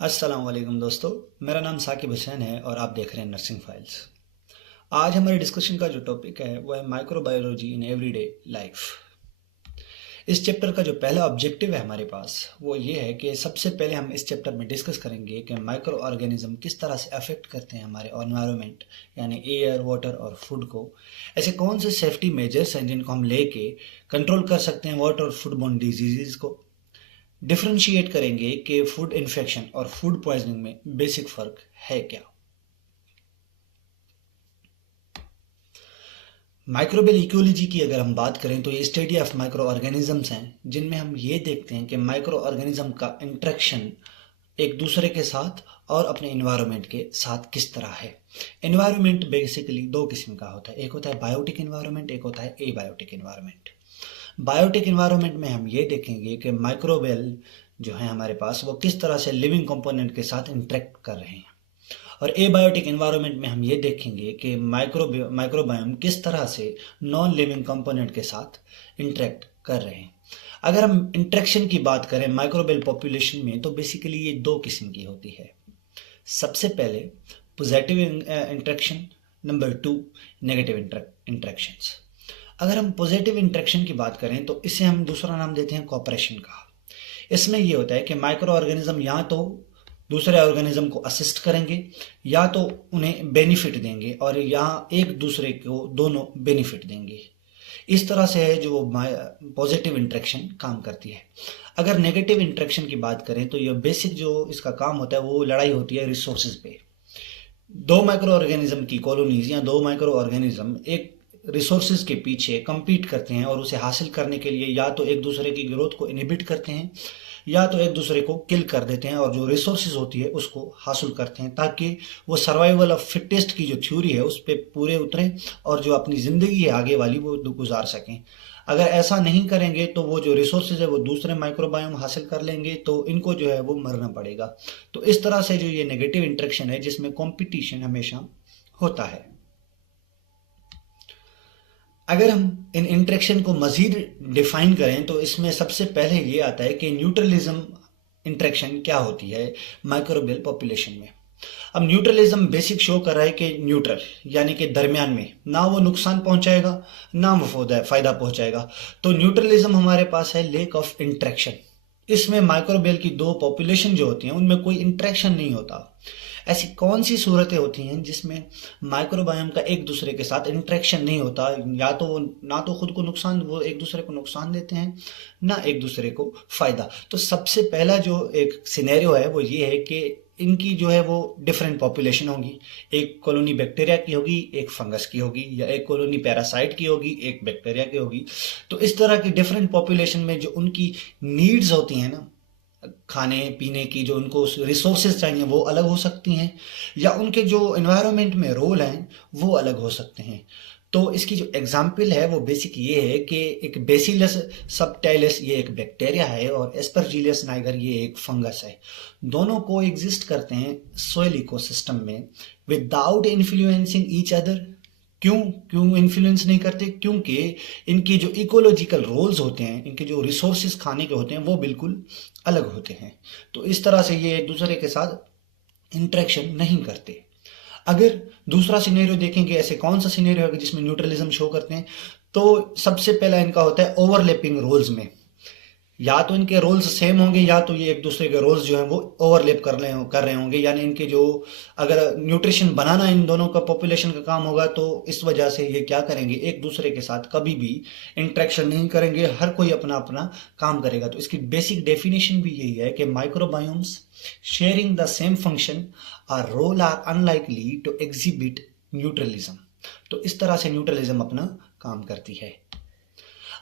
अस्सलाम वालेकुम दोस्तों। मेरा नाम साकिब हुसैन है और आप देख रहे हैं नर्सिंग फाइल्स। आज हमारे डिस्कशन का जो टॉपिक है वो है माइक्रोबायोलॉजी इन एवरीडे लाइफ। इस चैप्टर का जो पहला ऑब्जेक्टिव है हमारे पास वो ये है कि सबसे पहले हम इस चैप्टर में डिस्कस करेंगे कि माइक्रो ऑर्गेनिज्म किस तरह से अफेक्ट करते हैं हमारे एनवायरनमेंट यानी एयर, वाटर और फूड को। ऐसे कौन से सेफ्टी मेजर्स हैं जिनको हम लेके कंट्रोल कर सकते हैं वाटर और फूड बोर्न डिजीज़ को। डिफ्रेंशिएट करेंगे कि फूड इन्फेक्शन और फूड पॉइजनिंग में बेसिक फ़र्क है क्या। माइक्रोबियल इकोलॉजी की अगर हम बात करें तो ये स्टडी ऑफ माइक्रो ऑर्गेनिजम्स हैं जिनमें हम ये देखते हैं कि माइक्रो ऑर्गेनिज्म का इंटरेक्शन एक दूसरे के साथ और अपने इन्वायरमेंट के साथ किस तरह है। इन्वायरमेंट बेसिकली दो किस्म का होता है, एक होता है बायोटिक इन्वायरमेंट, एक होता है एबायोटिक इन्वायरमेंट। बायोटिक इन्वायरमेंट में हम ये देखेंगे कि माइक्रोवेल जो है हमारे पास वो किस तरह से लिविंग कंपोनेंट के साथ इंटरेक्ट कर रहे हैं। और एबायोटिक इन्वायरमेंट में हम ये देखेंगे कि माइक्रोबायोम किस तरह से नॉन लिविंग कंपोनेंट के साथ इंटरेक्ट कर रहे हैं। अगर हम इंटरेक्शन की बात करें माइक्रोबियल पॉपुलेशन में तो बेसिकली ये दो किस्म की होती है। सबसे पहले positive interaction, number two negative interactions. अगर हम पॉजिटिव इंटरेक्शन की बात करें तो इसे हम दूसरा नाम देते हैं कॉपरेशन का। इसमें यह होता है कि माइक्रो ऑर्गेनिज्म या तो दूसरे ऑर्गेनिज्म को असिस्ट करेंगे या तो उन्हें बेनिफिट देंगे और यहाँ एक दूसरे को दोनों बेनिफिट देंगे। इस तरह से है जो पॉजिटिव इंटरेक्शन काम करती है। अगर नेगेटिव इंटरेक्शन की बात करें तो यह बेसिक जो इसका काम होता है वो लड़ाई होती है रिसोर्सेज पे। दो माइक्रो ऑर्गेनिज्म की कॉलोनीज या दो माइक्रो ऑर्गेनिज्म एक रिसोर्सेज के पीछे compete करते हैं और उसे हासिल करने के लिए या तो एक दूसरे की ग्रोथ को इनहिबिट करते हैं या तो एक दूसरे को किल कर देते हैं और जो रिसोर्सेज होती है उसको हासिल करते हैं ताकि वो सर्वाइवल ऑफ फिटेस्ट की जो थ्योरी है उस पर पूरे उतरें और जो अपनी ज़िंदगी है आगे वाली वो गुजार सकें। अगर ऐसा नहीं करेंगे तो वो जो रिसोर्सेज है वो दूसरे माइक्रोबायोम हासिल कर लेंगे तो इनको जो है वो मरना पड़ेगा। तो इस तरह से जो ये नेगेटिव इंटरेक्शन है जिसमें कंपटीशन हमेशा होता है। अगर हम इन इंटरेक्शन को मज़ीद डिफाइन करें तो इसमें सबसे पहले ये आता है कि न्यूट्रलिज्म इंटरेक्शन क्या होती है माइक्रोबियल पॉपुलेशन में। अब न्यूट्रलिज्म बेसिक शो कर रहा है कि न्यूट्रल यानी कि दरमियान में, ना वो नुकसान पहुंचाएगा ना वो फायदा पहुंचाएगा। तो न्यूट्रलिज्म हमारे पास है लेक ऑफ इंटरेक्शन। इसमें माइक्रोबियल की दो पॉपुलेशन जो होती हैं उनमें कोई इंटरेक्शन नहीं होता। ऐसी कौन सी सूरतें होती हैं जिसमें माइक्रोबायोम का एक दूसरे के साथ इंटरेक्शन नहीं होता, या तो वो ना तो खुद को नुकसान, वो एक दूसरे को नुकसान देते हैं ना एक दूसरे को फायदा। तो सबसे पहला जो एक सिनेरियो है वो ये है कि इनकी जो है वो डिफरेंट पॉपुलेशन होगी। एक कॉलोनी बैक्टीरिया की होगी, एक फंगस की होगी, या एक कॉलोनी पैरासाइट की होगी, एक बैक्टीरिया की होगी। तो इस तरह की डिफरेंट पॉपुलेशन में जो उनकी नीड्स होती हैं ना, खाने पीने की जो उनको रिसोर्सेज चाहिए वो अलग हो सकती हैं, या उनके जो एनवायरनमेंट में रोल हैं वो अलग हो सकते हैं। तो इसकी जो एग्जाम्पल है वो बेसिक ये है कि एक बेसिलस सबटाइलस ये एक बैक्टीरिया है और एस्परजिलियस नाइगर ये एक फंगस है। दोनों को एग्जिस्ट करते हैं सोइल इकोसिस्टम में विदाउट इन्फ्लुएंसिंग ईच अदर। क्यों क्यों इन्फ्लुएंस नहीं करते? क्योंकि इनकी जो इकोलॉजिकल रोल्स होते हैं, इनके जो रिसोर्सेज खाने के होते हैं वो बिल्कुल अलग होते हैं। तो इस तरह से ये एक दूसरे के साथ इंटरेक्शन नहीं करते। अगर दूसरा सिनेरियो देखेंगे, ऐसे कौन सा सिनेरियो है जिसमें न्यूट्रलिज्म शो करते हैं, तो सबसे पहला इनका होता है ओवरलैपिंग रोल्स में। या तो इनके रोल्स सेम होंगे या तो ये एक दूसरे के रोल्स जो हैं वो ओवरलैप कर रहे होंगे। यानी इनके जो अगर न्यूट्रिशन बनाना इन दोनों का पॉपुलेशन का काम होगा तो इस वजह से ये क्या करेंगे, एक दूसरे के साथ कभी भी इंटरेक्शन नहीं करेंगे, हर कोई अपना अपना काम करेगा। तो इसकी बेसिक डेफिनेशन भी यही है कि microbiomes sharing the same function or role are unlikely to exhibit neutralism. तो इस तरह से न्यूट्रलिज्म अपना काम करती है।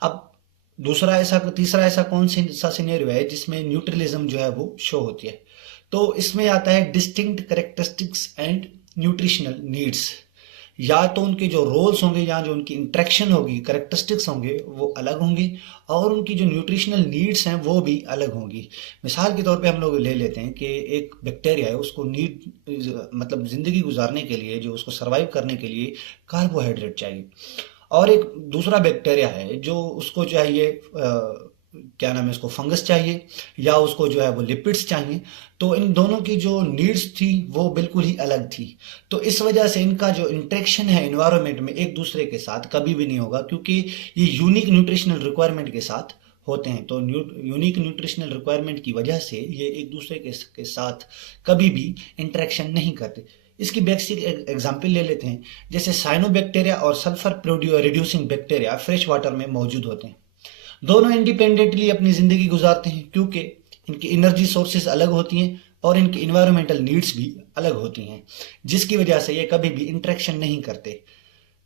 अब तीसरा ऐसा कौन सा सिनेरियो है जिसमें न्यूट्रलिज्म जो है वो शो होती है? तो इसमें आता है distinct characteristics and nutritional needs. या तो उनके जो रोल्स होंगे या जो उनकी इंट्रैक्शन होगी, कैरेक्टरिस्टिक्स होंगे वो अलग होंगे और उनकी जो न्यूट्रिशनल नीड्स हैं वो भी अलग होंगी। मिसाल के तौर पे हम लोग ले लेते हैं कि एक बैक्टीरिया है, उसको नीड मतलब ज़िंदगी गुजारने के लिए, जो उसको सर्वाइव करने के लिए कार्बोहाइड्रेट चाहिए। और एक दूसरा बैक्टीरिया है जो उसको चाहिए क्या नाम है इसको फंगस चाहिए या उसको जो है वो लिपिड्स चाहिए। तो इन दोनों की जो नीड्स थी वो बिल्कुल ही अलग थी। तो इस वजह से इनका जो इंटरेक्शन है एनवायरनमेंट में एक दूसरे के साथ कभी भी नहीं होगा, क्योंकि ये यूनिक न्यूट्रिशनल रिक्वायरमेंट के साथ होते हैं। तो यूनिक न्यूट्रिशनल रिक्वायरमेंट की वजह से ये एक दूसरे के साथ कभी भी इंटरेक्शन नहीं करते। इसकी बेसिक एग्जाम्पल ले लेते हैं, जैसे साइनोबैक्टीरिया और sulphur reducing bacteria fresh water में मौजूद होते हैं। दोनों इंडिपेंडेंटली अपनी जिंदगी गुजारते हैं, क्योंकि इनकी एनर्जी सोर्सेज अलग होती हैं और इनकी इन्वायरमेंटल नीड्स भी अलग होती हैं, जिसकी वजह से ये कभी भी इंटरेक्शन नहीं करते।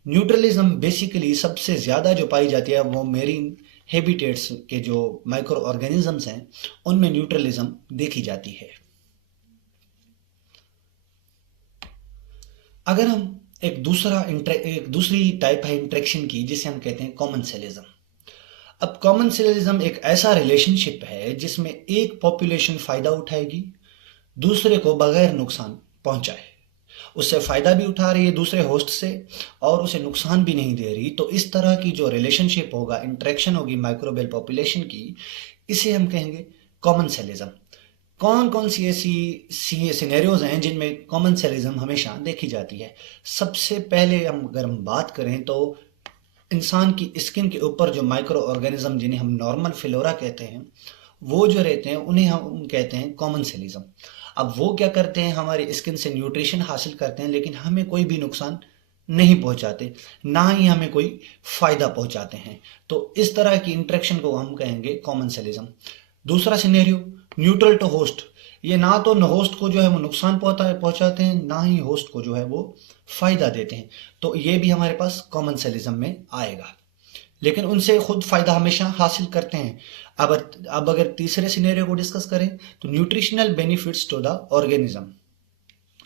न्यूट्रलिज्म बेसिकली सबसे ज़्यादा जो पाई जाती है वो मेरीन हैबिटेट्स के जो माइक्रो ऑर्गेनिजम्स हैं उनमें न्यूट्रलिज्म देखी जाती है। अगर हम एक दूसरी टाइप है इंटरेक्शन की, जिसे हम कहते हैं कॉमन सेलिज्म। अब कॉमन सेलिज्म एक ऐसा रिलेशनशिप है जिसमें एक पॉपुलेशन फायदा उठाएगी दूसरे को बगैर नुकसान पहुंचाए, उससे फायदा भी उठा रही है दूसरे होस्ट से और उसे नुकसान भी नहीं दे रही। तो इस तरह की जो रिलेशनशिप होगा, इंटरेक्शन होगी माइक्रोबियल पॉपुलेशन की, इसे हम कहेंगे कॉमन सेलिज्म। कौन कौन सी ऐसी सिनेरियोज हैं जिनमें कॉमन सेलिज्म हमेशा देखी जाती है? सबसे पहले अगर हम बात करें तो इंसान की स्किन के ऊपर जो माइक्रो ऑर्गेनिज्म जिन्हें हम नॉर्मल फ्लोरा कहते हैं, वो जो रहते हैं उन्हें हम कहते हैं कॉमन सेलिज्म। अब वो क्या करते हैं, हमारी स्किन से न्यूट्रिशन हासिल करते हैं लेकिन हमें कोई भी नुकसान नहीं पहुंचाते, ना ही हमें कोई फायदा पहुंचाते हैं। तो इस तरह की इंटरेक्शन को हम कहेंगे कॉमन सेलिज्म। दूसरा सिनेरियो, न्यूट्रल टू होस्ट। ये ना तो होस्ट को जो है वो नुकसान पहुंचाते हैं, ना ही होस्ट को जो है वो फायदा देते हैं। तो ये भी हमारे पास कॉमन सेलिज्म में आएगा, लेकिन उनसे खुद फायदा हमेशा हासिल करते हैं। अब अगर तीसरे सिनेरियो को डिस्कस करें तो nutritional benefits to the organism.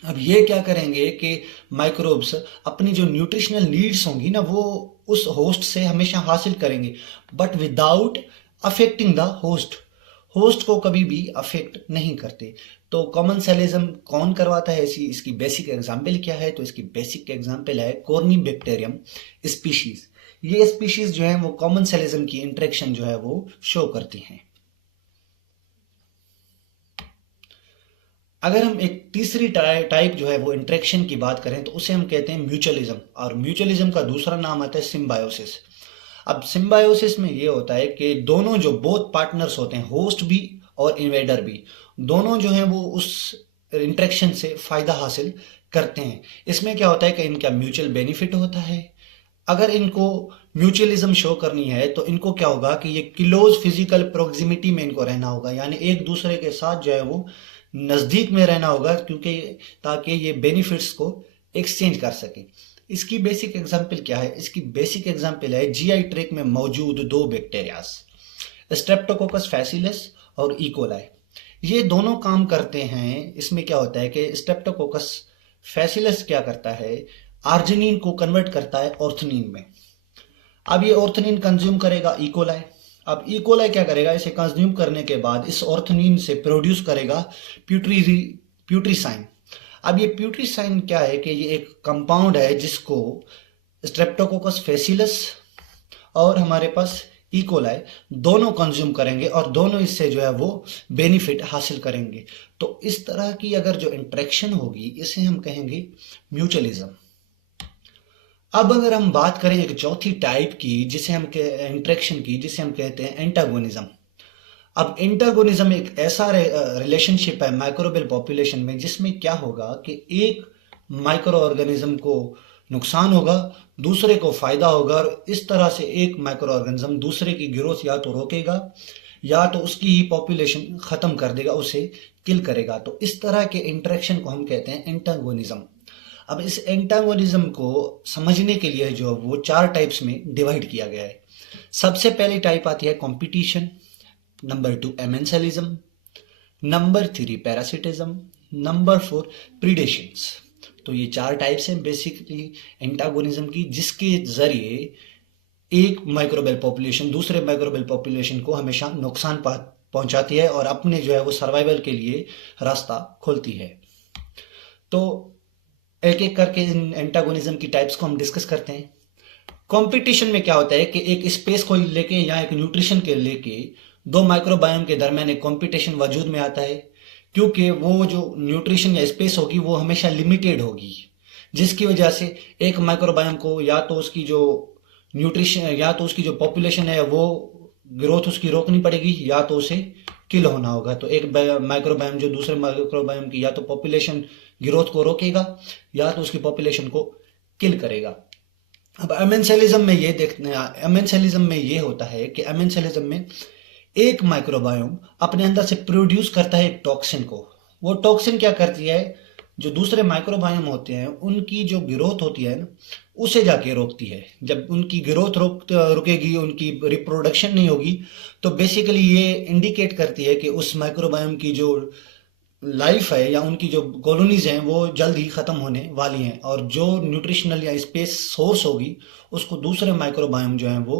अब ये क्या करेंगे कि माइक्रोब्स अपनी जो न्यूट्रिशनल नीड्स होंगी ना वो उस होस्ट से हमेशा हासिल करेंगे, but without affecting the host. Host को कभी भी अफेक्ट नहीं करते। तो कॉमन सेलिज्म कौन करवाता है, इसकी बेसिक एग्जाम्पल क्या है? तो इसकी बेसिक एग्जाम्पल है कॉर्निबैक्टीरियम स्पीशीज। ये स्पीशीज जो है वो कॉमन सेलिज्म की इंटरेक्शन जो है वो शो करती हैं। अगर हम एक तीसरी टाइप जो है वो इंटरेक्शन की बात करें तो उसे हम कहते हैं म्यूचुअलिज्म, और म्यूचुअलिज्म का दूसरा नाम आता है सिम्बायोसिस। अब सिम्बायोसिस में ये होता है कि दोनों जो बोथ पार्टनर्स होते हैं, होस्ट भी और इन्वेडर भी, दोनों जो हैं वो उस इंटरेक्शन से फायदा हासिल करते हैं। इसमें क्या होता है कि इनका म्यूचुअल बेनिफिट होता है। अगर इनको म्यूचुअलिज्म शो करनी है तो इनको क्या होगा कि ये क्लोज फिजिकल प्रोक्सिमिटी में इनको रहना होगा, यानी एक दूसरे के साथ जो है वो नज़दीक में रहना होगा, क्योंकि ताकि ये बेनिफिट्स को एक्सचेंज कर सके। इसकी बेसिक एग्जाम्पल क्या है? इसकी बेसिक एग्जाम्पल है जीआई ट्रैक्ट में मौजूद दो बैक्टीरियाज, स्ट्रेप्टोकोकस फैसिलिस और इकोलाई। ये दोनों काम करते हैं। इसमें क्या होता है कि स्ट्रेप्टोकोकस फैसिलिस क्या करता है, आर्जिनिन को कन्वर्ट करता है ऑर्थनीन में। अब ये ऑर्थनीन कंज्यूम करेगा इकोलाई। अब इकोलाई क्या करेगा, इसे कंज्यूम करने के बाद इस ऑर्थनीन से प्रोड्यूस करेगा प्यूट्रीसाइन। अब ये प्यूट्रीसाइन क्या है कि ये एक कंपाउंड है जिसको स्ट्रेप्टोकोकस फैसिलिस और हमारे पास इकोलाई दोनों कंज्यूम करेंगे और दोनों इससे जो है वो बेनिफिट हासिल करेंगे। तो इस तरह की अगर जो इंटरेक्शन होगी इसे हम कहेंगे म्यूचुअलिज्म। अब अगर हम बात करें एक चौथी टाइप की जिसे हम इंटरेक्शन की, जिसे हम कहते हैं एंटागोनिज्म। अब एंटागोनिज्म एक ऐसा रिलेशनशिप है माइक्रोबियल पॉपुलेशन में जिसमें क्या होगा कि एक माइक्रो ऑर्गेनिज्म को नुकसान होगा, दूसरे को फायदा होगा, और इस तरह से एक माइक्रो ऑर्गेनिज्म दूसरे की ग्रोथ या तो रोकेगा या तो उसकी ही पॉपुलेशन खत्म कर देगा, उसे किल करेगा। तो इस तरह के इंटरेक्शन को हम कहते हैं एंटागोनिज्म। अब इस एंटागोनिज्म को समझने के लिए जो वो 4 टाइप्स में डिवाइड किया गया है। सबसे पहली टाइप आती है competition, number 2 amensalism, number 3 parasitism, number 4 प्रीडेशंस। तो ये 4 टाइप्स हैं बेसिकली एंटागोनिज्म की, जिसके जरिए एक माइक्रोबियल पॉपुलेशन दूसरे माइक्रोबियल पॉपुलेशन को हमेशा नुकसान पहुंचाती है और अपने जो है वो सर्वाइवल के लिए रास्ता खोलती है। तो एक एक करके इन एंटागोनिज्म की टाइप्स को हम डिस्कस करते हैं। कंपटीशन में क्या होता है कि एक स्पेस को लेके या एक न्यूट्रिशन के लेके दो माइक्रोबायोम के दरमियान एक कंपटीशन वजूद में आता है, क्योंकि वो जो न्यूट्रिशन या स्पेस होगी वो हमेशा लिमिटेड होगी, जिसकी वजह से एक माइक्रोबायोम को या तो उसकी जो न्यूट्रिशन या तो उसकी जो पॉपुलेशन है वो ग्रोथ उसकी रोकनी पड़ेगी, या तो उसे किल होना होगा। तो एक माइक्रोबायोम जो दूसरे माइक्रोबायोम की या तो पॉपुलेशन ग्रोथ को रोकेगा या तो उसकी पॉपुलेशन को किल करेगा। अब एमेंसेलिज्म में ये होता है कि एमेंसेलिज्म में एक माइक्रोबायोम अपने अंदर से प्रोड्यूस करता है एक टॉक्सिन को। वो टॉक्सिन क्या करती है, जो दूसरे माइक्रोबायोम होते हैं उनकी जो ग्रोथ होती है ना, उसे जाके रोकती है। जब उनकी ग्रोथ रुकेगी, उनकी रिप्रोडक्शन नहीं होगी, तो बेसिकली ये इंडिकेट करती है कि उस माइक्रोबायोम की जो लाइफ है या उनकी जो कॉलोनीज हैं वो जल्द ही खत्म होने वाली हैं, और जो न्यूट्रिशनल या स्पेस सोर्स होगी उसको दूसरे माइक्रोबायोम जो है वो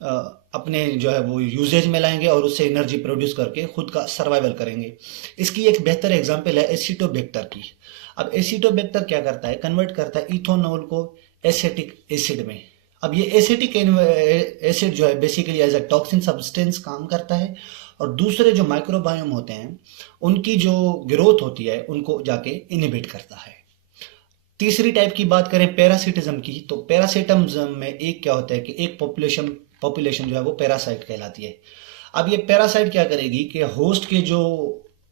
अपने जो है वो यूजेज में लाएंगे और उससे एनर्जी प्रोड्यूस करके खुद का सर्वाइवल करेंगे। इसकी एक बेहतर एग्जांपल है एसिटोबैक्टर की। अब एसिटोबैक्टर क्या करता है, कन्वर्ट करता है इथेनॉल को एसिटिक एसिड में। अब ये एसिटिक एसिड जो है basically as a toxin substance काम करता है, और दूसरे जो माइक्रोबायोम होते हैं उनकी जो ग्रोथ होती है उनको जाके इनहिबिट करता है। तीसरी टाइप की बात करें पैरासिटिज्म की, तो पैरासिटिज्म में एक क्या होता है कि एक पॉपुलेशन जो है वो पैरासाइट कहलाती है। अब ये पैरासाइट क्या करेगी कि होस्ट के जो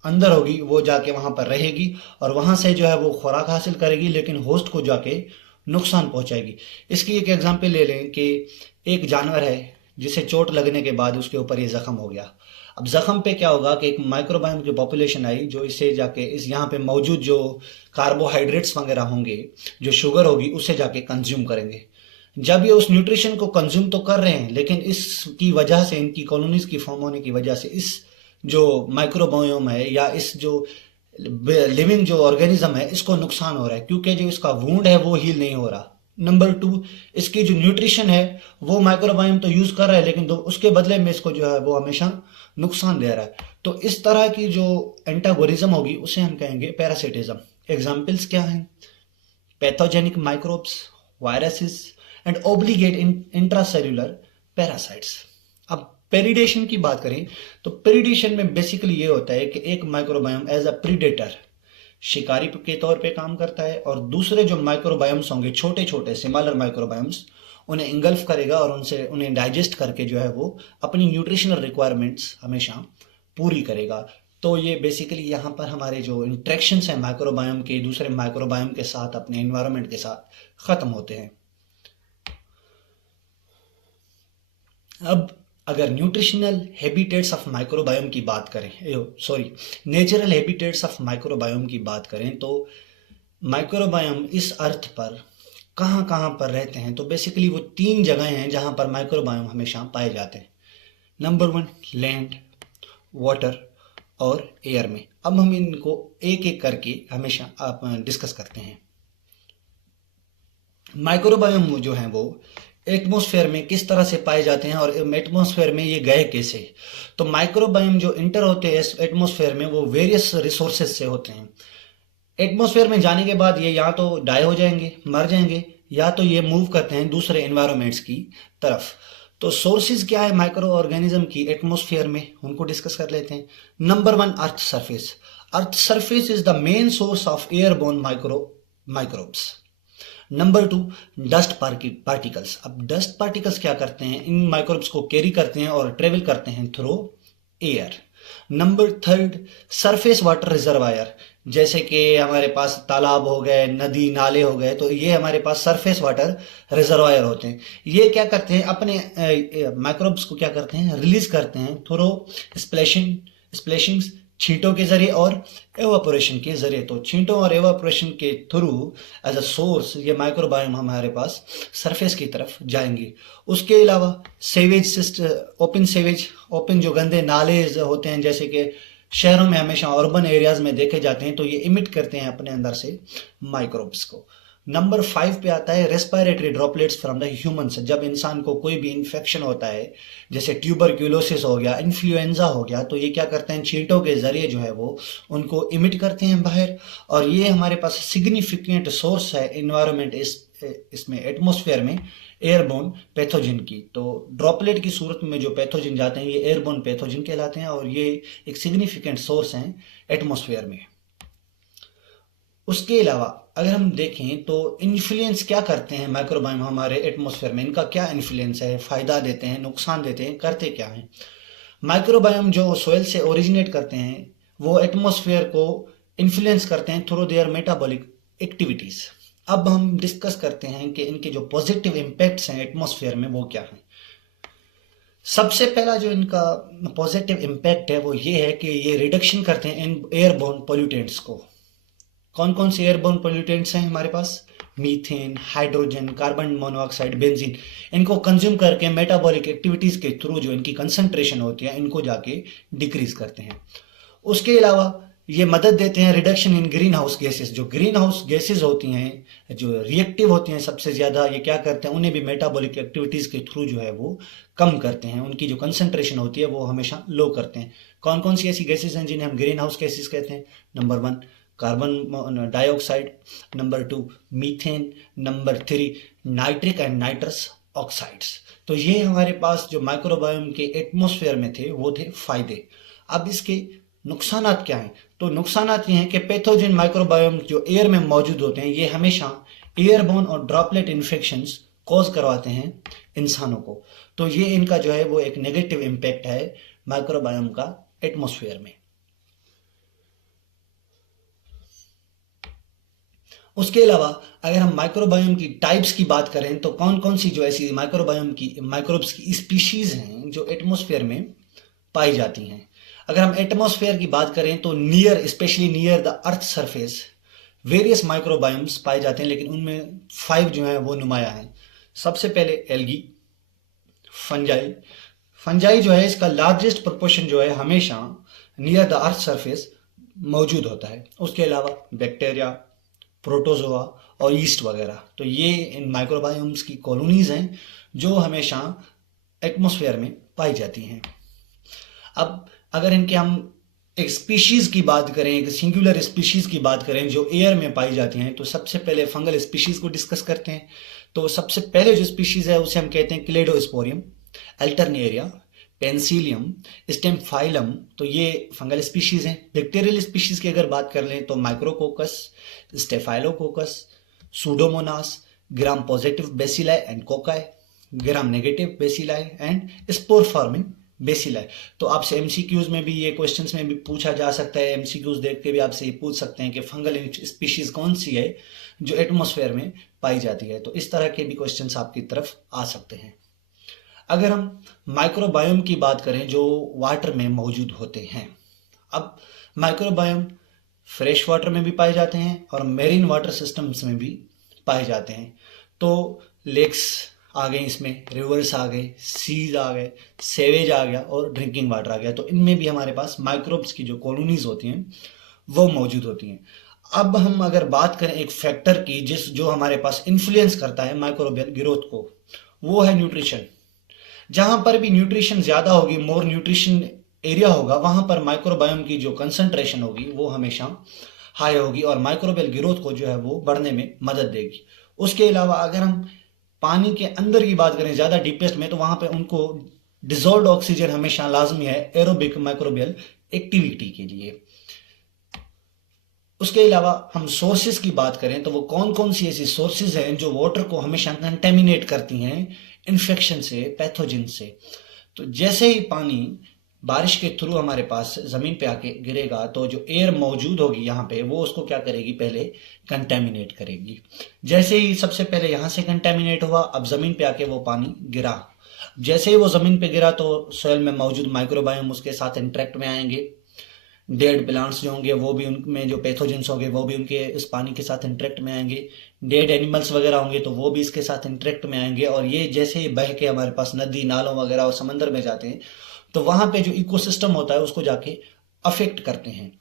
अंदर होगी वो जाके वहां पर रहेगी और वहां से जो है वो खुराक हासिल करेगी, लेकिन होस्ट को जाके नुकसान पहुंचाएगी। इसकी एक एग्जांपल ले लें कि एक जानवर है जिसे चोट लगने के बाद उसके ऊपर ये जख्म हो गया। अब जख्म पे क्या होगा कि एक माइक्रोबायोम की पॉपुलेशन आई जो इसे जाके इस यहाँ पे मौजूद जो कार्बोहाइड्रेट्स वगैरह होंगे, जो शुगर होगी, उसे जाके कंज्यूम करेंगे। जब ये उस न्यूट्रिशन को कंज्यूम तो कर रहे हैं, लेकिन इसकी वजह से, इनकी कॉलोनीज की फॉर्म होने की वजह से इस जो माइक्रोबायोम है या इस जो लिविंग जो ऑर्गेनिज्म है इसको नुकसान हो रहा है, क्योंकि जो इसका वूंड है वो हील नहीं हो रहा। नंबर 2, इसकी जो न्यूट्रिशन है वो माइक्रोबायोम तो यूज कर रहा है, लेकिन उसके बदले में इसको जो है वो हमेशा नुकसान दे रहा है। तो इस तरह की जो एंटागोनिज्म होगी उसे हम कहेंगे पैरासिटिज्म। एग्जाम्पल्स क्या हैं? Pathogenic microbes, viruses and obligate intracellular parasites. अब पेरिडेशन की बात करें तो पेरिडेशन में बेसिकली ये होता है कि एक माइक्रोबायोम एज अ प्रीडेटर, शिकारी के तौर पे काम करता है, और दूसरे जो माइक्रोबायोम्स होंगे छोटे छोटे सिमिलर माइक्रोबायोम्स, उन्हें इंगल्फ करेगा और उन्हें डाइजेस्ट करके जो है वो अपनी न्यूट्रिशनल रिक्वायरमेंट्स हमेशा पूरी करेगा। तो ये बेसिकली यहाँ पर हमारे जो इंट्रैक्शंस हैं माइक्रोबायोम के दूसरे माइक्रोबायोम के साथ, अपने एनवायरनमेंट के साथ खत्म होते हैं। अब अगर न्यूट्रिशनल हैबिटेट्स ऑफ माइक्रोबायोम की बात करें, नेचुरल हैबिटेट्स ऑफ माइक्रोबायोम की बात करें, तो माइक्रोबायोम इस अर्थ पर कहाँ कहाँ पर रहते हैं, तो बेसिकली वो 3 जगह हैं जहाँ पर माइक्रोबायोम हमेशा पाए जाते हैं। नंबर 1 लैंड, वाटर और एयर में। अब हम इनको एक एक करके हमेशा आप डिस्कस करते हैं। माइक्रोबायोम जो हैं वो एटमॉस्फेयर में किस तरह से पाए जाते हैं और एटमॉस्फेयर में ये गए कैसे। तो माइक्रोबायोम जो इंटर होते हैं एटमॉस्फेयर में वो वेरियस रिसोर्सेज से होते हैं। एटमॉस्फेयर में जाने के बाद ये या तो डाई हो जाएंगे, मर जाएंगे, या तो ये मूव करते हैं दूसरे एनवायरमेंट्स की तरफ। तो सोर्सेज क्या है माइक्रो ऑर्गेनिज्म की एटमॉस्फेयर में, उनको डिस्कस कर लेते हैं। Number 1 earth surface. Earth surface is the main source of airborne microbes. Number 2 dust particles. अब डस्ट पार्टिकल्स क्या करते हैं, इन माइक्रोब्स को कैरी करते हैं और ट्रेवल करते हैं through air. Number 3 surface water reservoir, जैसे कि हमारे पास तालाब हो गए, नदी नाले हो गए, तो ये हमारे पास सरफेस वाटर रिजर्वायर होते हैं। ये क्या करते हैं, अपने माइक्रोब्स को क्या करते हैं, रिलीज करते हैं थ्रू स्प्लैशिंग्स, छींटों के जरिए और एवापोरेशन के जरिए। तो छींटों और एवापोरेशन के थ्रू एज अ सोर्स ये माइक्रोबायोम हमारे पास सरफेस की तरफ जाएंगे। उसके अलावा ओपन जो गंदे नाले होते हैं, जैसे कि शहरों में हमेशा अर्बन एरियाज में देखे जाते हैं, तो ये इमिट करते हैं अपने अंदर से माइक्रोब्स को। नंबर 5 पे आता है respiratory droplets from the humans. जब इंसान को कोई भी इन्फेक्शन होता है, जैसे ट्यूबरक्यूलोसिस हो गया, इन्फ्लुएंजा हो गया, तो ये क्या करते हैं, छींटों के जरिए जो है वो उनको इमिट करते हैं बाहर। और ये हमारे पास सिग्निफिकेंट सोर्स है एनवायरनमेंट इसमें एटमॉस्फेयर में एयरबोर्न पैथोजन की। तो ड्रॉपलेट की सूरत में जो पैथोजन जाते हैं ये एयरबोर्न पैथोजन कहलाते हैं और ये एक सिग्निफिकेंट सोर्स हैं एटमॉस्फेयर में। उसके अलावा अगर हम देखें तो इन्फ्लुएंस क्या करते हैं माइक्रोबायोम हमारे एटमॉस्फेयर में, इनका क्या इन्फ्लुएंस है, फायदा देते हैं, नुकसान देते हैं, करते क्या हैं। माइक्रोबायोम जो सोयल से ओरिजिनेट करते हैं वो एटमॉस्फेयर को इन्फ्लुएंस करते हैं थ्रू देयर मेटाबॉलिक एक्टिविटीज। अब हम डिस्कस करते हैं कि इनके जो पॉजिटिव इम्पैक्ट्स हैं एटमॉस्फेयर में वो क्या हैं। सबसे पहला जो इनका पॉजिटिव इम्पैक्ट है वो ये है कि ये रिडक्शन करते हैं इन एयरबोर्न पोल्यूटेंट्स को। कौन कौन से एयरबोर्न पोल्यूटेंट्स हैं हमारे पास? Methane, hydrogen, carbon monoxide, benzene. इनको कंज्यूम करके मेटाबॉलिक एक्टिविटीज के थ्रू जो इनकी कंसंट्रेशन होती है इनको जाके डिक्रीज करते हैं। उसके अलावा ये मदद देते हैं reduction in green house gases. जो ग्रीन हाउस गैसेस होती हैं जो रिएक्टिव होती हैं सबसे ज्यादा, ये क्या करते हैं उन्हें भी मेटाबॉलिक एक्टिविटीज के थ्रू जो है वो कम करते हैं, उनकी जो कंसंट्रेशन होती है वो हमेशा लो करते हैं। कौन कौन सी ऐसी गैसेस हैं जिन्हें हम ग्रीन हाउस गैसेस कहते हैं? Number 1 carbon dioxide, number 2 methane, number 3 nitric and nitrous oxides. तो ये हमारे पास जो माइक्रोबायोम के एटमॉस्फेयर में थे वो थे फायदे। अब इसके नुकसानात क्या हैं? तो नुकसानात ये हैं कि पैथोजन माइक्रोबायोम जो एयर में मौजूद होते हैं ये हमेशा एयरबोर्न और ड्रॉपलेट इन्फेक्शंस कॉज करवाते हैं इंसानों को। तो ये इनका जो है वो एक नेगेटिव इम्पैक्ट है माइक्रोबायोम का एटमॉस्फेयर में। उसके अलावा अगर हम माइक्रोबायोम की टाइप्स की बात करें तो कौन कौन सी जो ऐसी माइक्रोबायोम की माइक्रोब्स की स्पीशीज हैं जो एटमॉस्फेयर में पाई जाती हैं। अगर हम एटमॉस्फेयर की बात करें तो specially near the earth surface various microbiomes पाए जाते हैं, लेकिन उनमें 5 जो हैं वो नुमाया हैं। सबसे पहले एल्गी, फंजाई। फंजाई जो है इसका लार्जेस्ट प्रोपोर्शन जो है हमेशा नियर द अर्थ सरफेस मौजूद होता है। उसके अलावा बैक्टीरिया, प्रोटोजोआ और ईस्ट वगैरह। तो ये इन माइक्रोबायोम्स की कॉलोनीज हैं जो हमेशा एटमॉस्फेयर में पाई जाती हैं। अब अगर इनके हम एक स्पीशीज की बात करें, एक सिंगुलर स्पीशीज की बात करें जो एयर में पाई जाती हैं, तो सबसे पहले फंगल स्पीशीज को डिस्कस करते हैं। तो सबसे पहले जो स्पीशीज है उसे हम कहते हैं क्लेडोस्पोरियम, अल्टरनेरिया, पेंसिलियम, स्टेमफाइलम। तो ये फंगल स्पीशीज हैं। बैक्टीरियल स्पीशीज की अगर बात कर लें तो micrococcus, staphylococcus, Pseudomonas, gram positive bacilli and cocci, gram negative bacilli and spore forming bacilli. तो आपसे एमसीक्यूज में भी ये क्वेश्चंस में भी पूछा जा सकता है, एमसीक्यूज देख के भी आपसे ये पूछ सकते हैं कि फंगल स्पीशीज कौन सी है जो एटमॉस्फेयर में पाई जाती है। तो इस तरह के भी क्वेश्चंस आपकी तरफ आ सकते हैं। अगर हम माइक्रोबायोम की बात करें जो वाटर में मौजूद होते हैं, अब माइक्रोबायोम फ्रेश वाटर में भी पाए जाते हैं और मेरीन वाटर सिस्टम्स में भी पाए जाते हैं। तो लेक्स आ गए, इसमें रिवर्स आ गए, सीज आ गए, सेवेज आ गया और ड्रिंकिंग वाटर आ गया। तो इनमें भी हमारे पास माइक्रोब्स की जो कॉलोनीज होती हैं वो मौजूद होती हैं। अब हम अगर बात करें एक फैक्टर की जो हमारे पास इन्फ्लुएंस करता है माइक्रोबियल ग्रोथ को, वो है न्यूट्रिशन। जहां पर भी न्यूट्रिशन ज्यादा होगी, मोर न्यूट्रिशन एरिया होगा, वहां पर माइक्रोबायोम की जो कंसंट्रेशन होगी वो हमेशा हाई होगी और माइक्रोबियल ग्रोथ को जो है वो बढ़ने में मदद देगी। उसके अलावा अगर हम पानी के अंदर की बात करें ज्यादा डीपेस्ट में, तो वहां पे उनको डिजोल्व्ड ऑक्सीजन हमेशा लाजमी है एरोबिक माइक्रोबियल एक्टिविटी के लिए। उसके अलावा हम सोर्सेज की बात करें तो वो कौन कौन सी ऐसी सोर्सेज हैं जो वाटर को हमेशा कंटेमिनेट करती हैं इन्फेक्शन से, पैथोजन से। तो जैसे ही पानी बारिश के थ्रू हमारे पास जमीन पे आके गिरेगा तो जो एयर मौजूद होगी यहाँ पे वो उसको क्या करेगी, पहले कंटेमिनेट करेगी। जैसे ही सबसे पहले यहाँ से कंटेमिनेट हुआ, अब जमीन पे आके वो पानी गिरा। जैसे ही वो जमीन पे गिरा तो सॉइल में मौजूद माइक्रोबायोम उसके साथ इंटरेक्ट में आएंगे। डेड प्लांट्स जो होंगे वो भी उनमें जो पैथोजेंस होंगे वो भी उनके इस पानी के साथ इंटरेक्ट में आएंगे। डेड एनिमल्स वगैरह होंगे तो वो भी इसके साथ इंटरेक्ट में आएंगे। और ये जैसे ही बह के हमारे पास नदी नालों वगैरह और समंदर में जाते हैं तो वहां पे जो इकोसिस्टम होता है उसको जाके अफेक्ट करते हैं।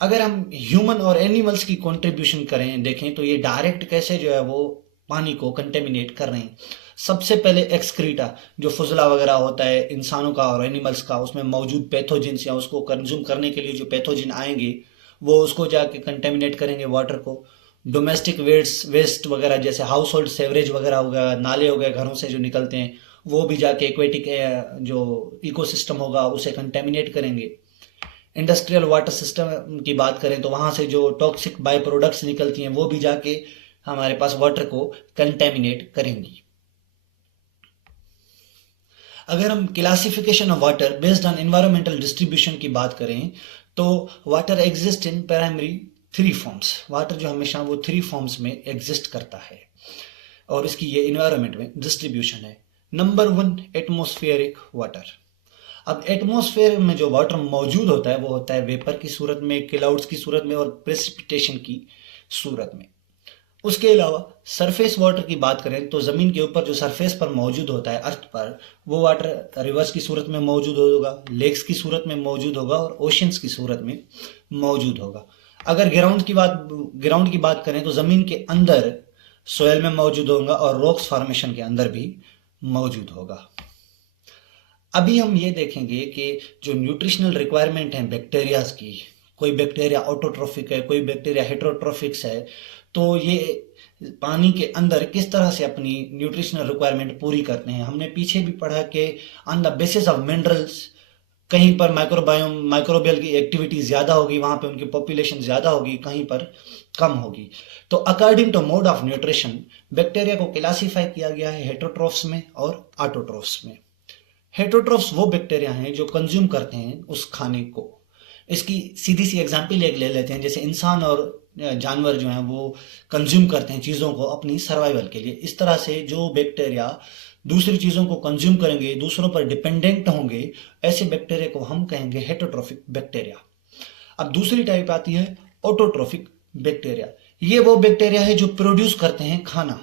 अगर हम ह्यूमन और एनिमल्स की कंट्रीब्यूशन करें देखें तो ये डायरेक्ट कैसे जो है वो पानी को कंटेमिनेट कर रहे हैं। सबसे पहले एक्सक्रीटा, जो फुजला वगैरह होता है इंसानों का और एनिमल्स का, उसमें मौजूद पैथोजेंस या उसको कंज्यूम करने के लिए जो पैथोजन आएंगे वो उसको जाके कंटेमिनेट करेंगे वाटर को। डोमेस्टिक वेस्ट वेस्ट वगैरह जैसे हाउस होल्ड सेवरेज वगैरह हो गया, नाले हो गए घरों से जो निकलते हैं, वो भी जाके एक्वेटिक जो इकोसिस्टम होगा उसे कंटेमिनेट करेंगे। इंडस्ट्रियल वाटर सिस्टम की बात करें तो वहां से जो टॉक्सिक बाय प्रोडक्ट्स निकलती हैं वो भी जाके हमारे पास वाटर को कंटेमिनेट करेंगी। अगर हम classification of water based on environmental distribution की बात करें तो water exist in primary three forms. Water जो हमेशा वो थ्री फॉर्म्स में एग्जिस्ट करता है और इसकी ये इन्वायरमेंट में डिस्ट्रीब्यूशन है। Number 1 atmospheric water. अब एटमॉस्फेयर में जो वाटर मौजूद होता है वो होता है वेपर की सूरत में, क्लाउड्स की सूरत में और प्रेसिपिटेशन की सूरत में। उसके अलावा सरफेस वाटर की बात करें तो जमीन के ऊपर जो सरफेस पर मौजूद होता है अर्थ पर, वो वाटर रिवर्स की सूरत में मौजूद होगा, लेक्स की सूरत में मौजूद होगा और ओशंस की सूरत में मौजूद होगा। अगर ग्राउंड की बात करें तो जमीन के अंदर सोयल में मौजूद होगा और रॉक्स फॉर्मेशन के अंदर भी मौजूद होगा। अभी हम ये देखेंगे कि जो न्यूट्रिशनल रिक्वायरमेंट है बैक्टीरियाज की, कोई बैक्टीरिया ऑटोट्रोफिक है, कोई बैक्टीरिया हेटेरोट्रोफिक्स है, तो ये पानी के अंदर किस तरह से अपनी न्यूट्रिशनल रिक्वायरमेंट पूरी करते हैं। हमने पीछे भी पढ़ा कि on the basis of minerals कहीं पर माइक्रोबियल की एक्टिविटी ज्यादा होगी, वहां पे उनकी पॉपुलेशन ज्यादा होगी, कहीं पर कम होगी। तो according to mode of nutrition bacteria को क्लासीफाई किया गया है हेटेरोट्रोफ्स में और ऑटोट्रोफ्स में। हेटेरोट्रोफ्स वो बैक्टीरिया हैं जो कंज्यूम करते हैं उस खाने को। इसकी सीधी सी एग्जाम्पल एक ले लेते हैं, जैसे इंसान और जानवर जो हैं वो कंज्यूम करते हैं चीज़ों को अपनी सर्वाइवल के लिए। इस तरह से जो बैक्टीरिया दूसरी चीज़ों को कंज्यूम करेंगे, दूसरों पर डिपेंडेंट होंगे, ऐसे बैक्टीरिया को हम कहेंगे हेटेरोट्रोफिक बैक्टीरिया। अब दूसरी टाइप आती है ऑटोट्रोफिक बैक्टीरिया। ये वो बैक्टीरिया है जो प्रोड्यूस करते हैं खाना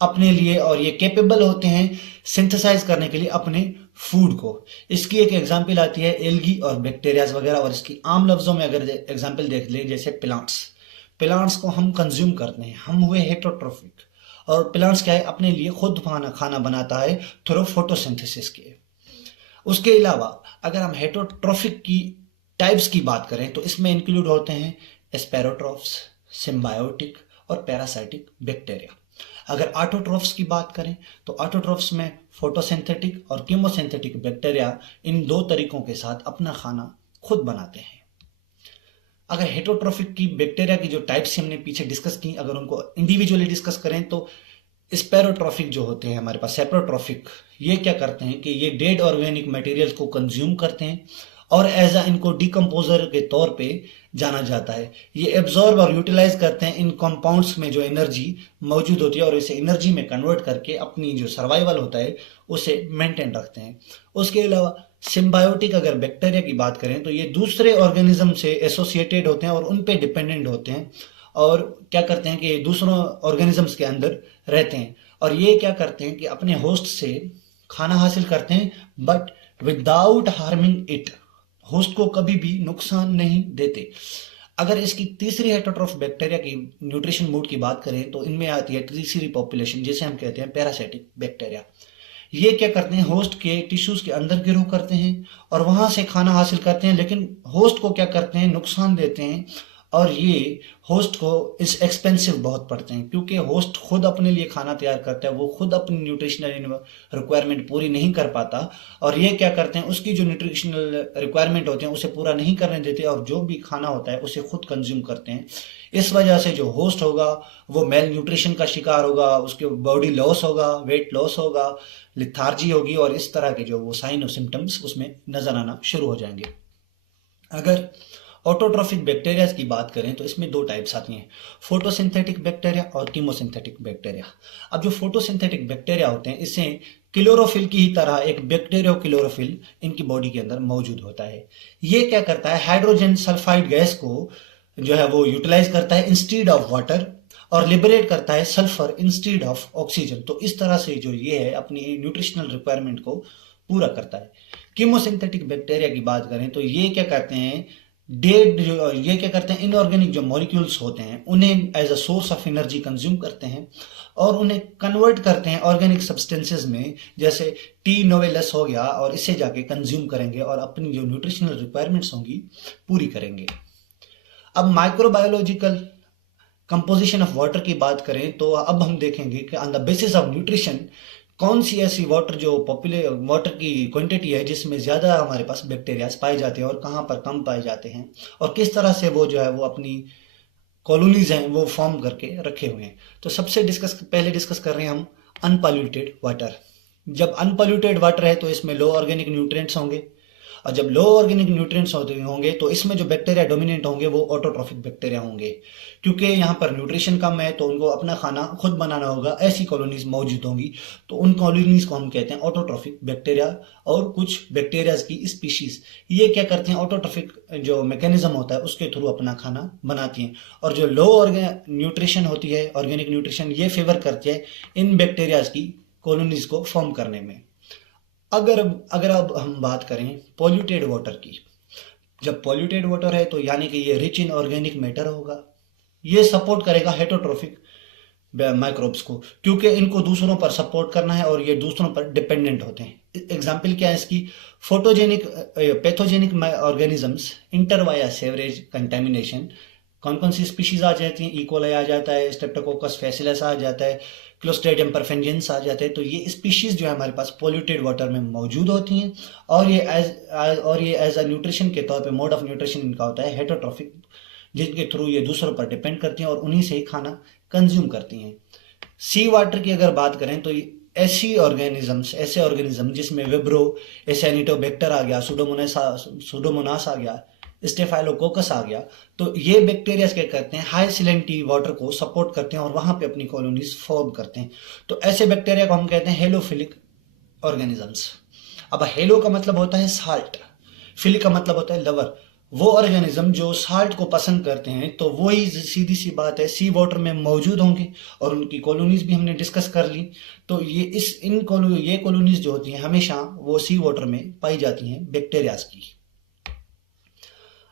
अपने लिए और ये कैपेबल होते हैं सिंथेसाइज करने के लिए अपने फूड को। इसकी एक एग्जांपल आती है एल्गी और बैक्टीरियाज वगैरह, और इसकी आम लफ्जों में अगर एग्जांपल देख ले जैसे प्लांट्स को हम कंज्यूम करते हैं, हम हुए हेटेरोट्रोफिक। और प्लांट्स क्या है, अपने लिए खुद खाना बनाता है थ्रू फोटोसिंथेसिस के। उसके अलावा अगर हम हेटेरोट्रोफिक की टाइप्स की बात करें तो इसमें इंक्लूड होते हैं स्पैरोट्रोफ्स, सिम्बायोटिक और पैरासाइटिक बैक्टीरिया। अगर ऑटोट्रोफ्स की बात करें तो ऑटोट्रोफ्स में फोटोसिंथेटिक और कीमोसिंथेटिक बैक्टीरिया इन दो तरीकों के साथ अपना खाना खुद बनाते हैं। अगर हेटेरोट्रोफिक की बैक्टीरिया की जो टाइप्स हमने पीछे डिस्कस की, अगर उनको इंडिविजुअली डिस्कस करें तो स्पैरोट्रोफिक जो होते हैं हमारे पास सेप्रोट्रोफिक, ये क्या करते हैं कि ये डेड ऑर्गेनिक मटेरियल को कंज्यूम करते हैं और एज इनको डिकम्पोजर के तौर पे जाना जाता है। ये एब्जॉर्ब और यूटिलाइज करते हैं इन कंपाउंड्स में जो एनर्जी मौजूद होती है और इसे एनर्जी में कन्वर्ट करके अपनी जो सर्वाइवल होता है उसे मेंटेन रखते हैं। उसके अलावा सिम्बायोटिक अगर बैक्टीरिया की बात करें तो ये दूसरे ऑर्गेनिज्म से एसोसिएटेड होते हैं और उन पे डिपेंडेंट होते हैं और क्या करते हैं कि दूसरों ऑर्गेनिजम्स के अंदर रहते हैं और ये क्या करते हैं कि अपने होस्ट से खाना हासिल करते हैं but without harming it, host को कभी भी नुकसान नहीं देते। अगर इसकी तीसरी हेटेरोट्रोफ बैक्टीरिया की न्यूट्रिशन मोड की बात करें तो इनमें आती है तीसरी पॉपुलेशन जिसे हम कहते हैं पैरासाइटिक बैक्टीरिया। ये क्या करते हैं, होस्ट के टिश्यूज के अंदर गिरो करते हैं और वहां से खाना हासिल करते हैं, लेकिन होस्ट को क्या करते हैं, नुकसान देते हैं और ये होस्ट को इस एक्सपेंसिव बहुत पड़ते हैं क्योंकि होस्ट खुद अपने लिए खाना तैयार करता है, वो खुद अपनी न्यूट्रिशनल रिक्वायरमेंट पूरी नहीं कर पाता और ये क्या करते हैं, उसकी जो न्यूट्रिशनल रिक्वायरमेंट होते हैं उसे पूरा नहीं करने देते और जो भी खाना होता है उसे खुद कंज्यूम करते हैं। इस वजह से जो होस्ट होगा वो मेल न्यूट्रिशन का शिकार होगा, उसके बॉडी लॉस होगा, वेट लॉस होगा, लिथार्जी होगी और इस तरह के जो वो साइन और सिम्टम्स उसमें नजर आना शुरू हो जाएंगे। अगर ऑटोट्रोफिक बैक्टीरिया की बात करें तो इसमें दो टाइप्स आती हैं, फोटोसिंथेटिक बैक्टीरिया और कीमोसिंथेटिक बैक्टीरिया। अब जो फोटोसिंथेटिक बैक्टीरिया होते हैं इससे क्लोरोफिल की ही तरह एक बैक्टीरिया क्लोरोफिल इनकी बॉडी के अंदर मौजूद होता है। ये क्या करता है, हाइड्रोजन सल्फाइड गैस को जो है वो यूटिलाइज करता है इंस्टीड ऑफ वाटर और लिबरेट करता है सल्फर इंस्टीड ऑफ ऑक्सीजन। तो इस तरह से जो ये है अपनी न्यूट्रिशनल रिक्वायरमेंट को पूरा करता है। कीमोसिंथेटिक बैक्टीरिया की बात करें तो ये क्या करते हैं, ये क्या करते हैं, इनऑर्गेनिक जो मॉलिक्यूल्स होते हैं उन्हें as a source of energy consume करते हैं और उन्हें कन्वर्ट करते हैं ऑर्गेनिक सब्सटेंसेस में, जैसे टी नोवेलस हो गया, और इसे जाके कंज्यूम करेंगे और अपनी जो न्यूट्रिशनल रिक्वायरमेंट्स होंगी पूरी करेंगे। अब माइक्रोबायोलॉजिकल कंपोजिशन ऑफ वाटर की बात करें तो अब हम देखेंगे कि on the basis of nutrition कौन सी ऐसी वाटर जो वाटर की क्वांटिटी है जिसमें ज़्यादा हमारे पास बैक्टीरियाज पाए जाते हैं और कहाँ पर कम पाए जाते हैं, और किस तरह से वो जो है वो अपनी कॉलोनीज हैं वो फॉर्म करके रखे हुए हैं। तो सबसे पहले डिस्कस कर रहे हैं हम अनपॉल्यूटेड वाटर। जब अनपॉल्यूटेड वाटर है तो इसमें लो ऑर्गेनिक न्यूट्रिएंट्स होंगे, और जब लो ऑर्गेनिक न्यूट्रिएंट्स होंगे तो इसमें जो बैक्टीरिया डोमिनेंट होंगे वो ऑटोट्रॉफिक बैक्टीरिया होंगे। क्योंकि यहाँ पर न्यूट्रिशन कम है तो उनको अपना खाना खुद बनाना होगा, ऐसी कॉलोनीज मौजूद होंगी, तो उन कॉलोनीज को हम कहते हैं ऑटोट्रॉफिक बैक्टीरिया। और कुछ बैक्टीरियाज की स्पीशीज ये क्या करते हैं, ऑटोट्रॉफिक जो मैकेनिज्म होता है उसके थ्रू अपना खाना बनाती हैं। और जो लो न्यूट्रिशन होती है, ऑर्गेनिक न्यूट्रिशन, ये फेवर करती है इन बैक्टीरियाज की कॉलोनीज को फॉर्म करने में। अगर अब हम बात करें पॉल्यूटेड वाटर की, जब पॉल्यूटेड वाटर है तो यानी कि ये रिच इन ऑर्गेनिक मैटर होगा, ये सपोर्ट करेगा हेटरोट्रोफिक माइक्रोब्स को, क्योंकि इनको दूसरों पर सपोर्ट करना है और ये दूसरों पर डिपेंडेंट होते हैं। एग्जाम्पल क्या है इसकी, photogenic pathogenic organisms inter via sewerage contamination. कौन कौन सी स्पीशीज आ जाती हैं, इकोलाई आ जाता है, स्ट्रेप्टोकोकस फैसिलस आ जाता है, क्लोस्ट्रिडियम परफेंजेंस आ जाते हैं। तो ये स्पीशीज जो है हमारे पास पॉल्यूटेड वाटर में मौजूद होती हैं, और ये एज अ न्यूट्रिशन के तौर पे मोड ऑफ न्यूट्रिशन इनका होता है हेटरोट्रोफिक, जिनके थ्रू ये दूसरों पर डिपेंड करती हैं और उन्हीं से ही खाना कंज्यूम करती हैं। सी वाटर की अगर बात करें तो ऐसे ऑर्गेनिज्म जिसमें विब्रो एसेनिटोबैक्टर आ गया, सुडोमोनास आ गया, स्टेफाइलोकोकस आ गया, तो ये बैक्टीरिया क्या करते हैं, हाई सैलिनिटी वाटर को सपोर्ट करते हैं और वहां पे अपनी कॉलोनीज फॉर्म करते हैं। तो ऐसे बैक्टीरिया को हम कहते हैं हेलोफिलिक ऑर्गेनिजम्स। अब हेलो का मतलब होता है साल्ट, फिलिक का मतलब होता है लवर। वो ऑर्गेनिज्म जो साल्ट को पसंद करते हैं, तो वही सीधी सी बात है सी वाटर में मौजूद होंगे, और उनकी कॉलोनीज भी हमने डिस्कस कर ली। तो ये कॉलोनीज जो होती हैं हमेशा वो सी वाटर में पाई जाती हैं बैक्टीरियाज की।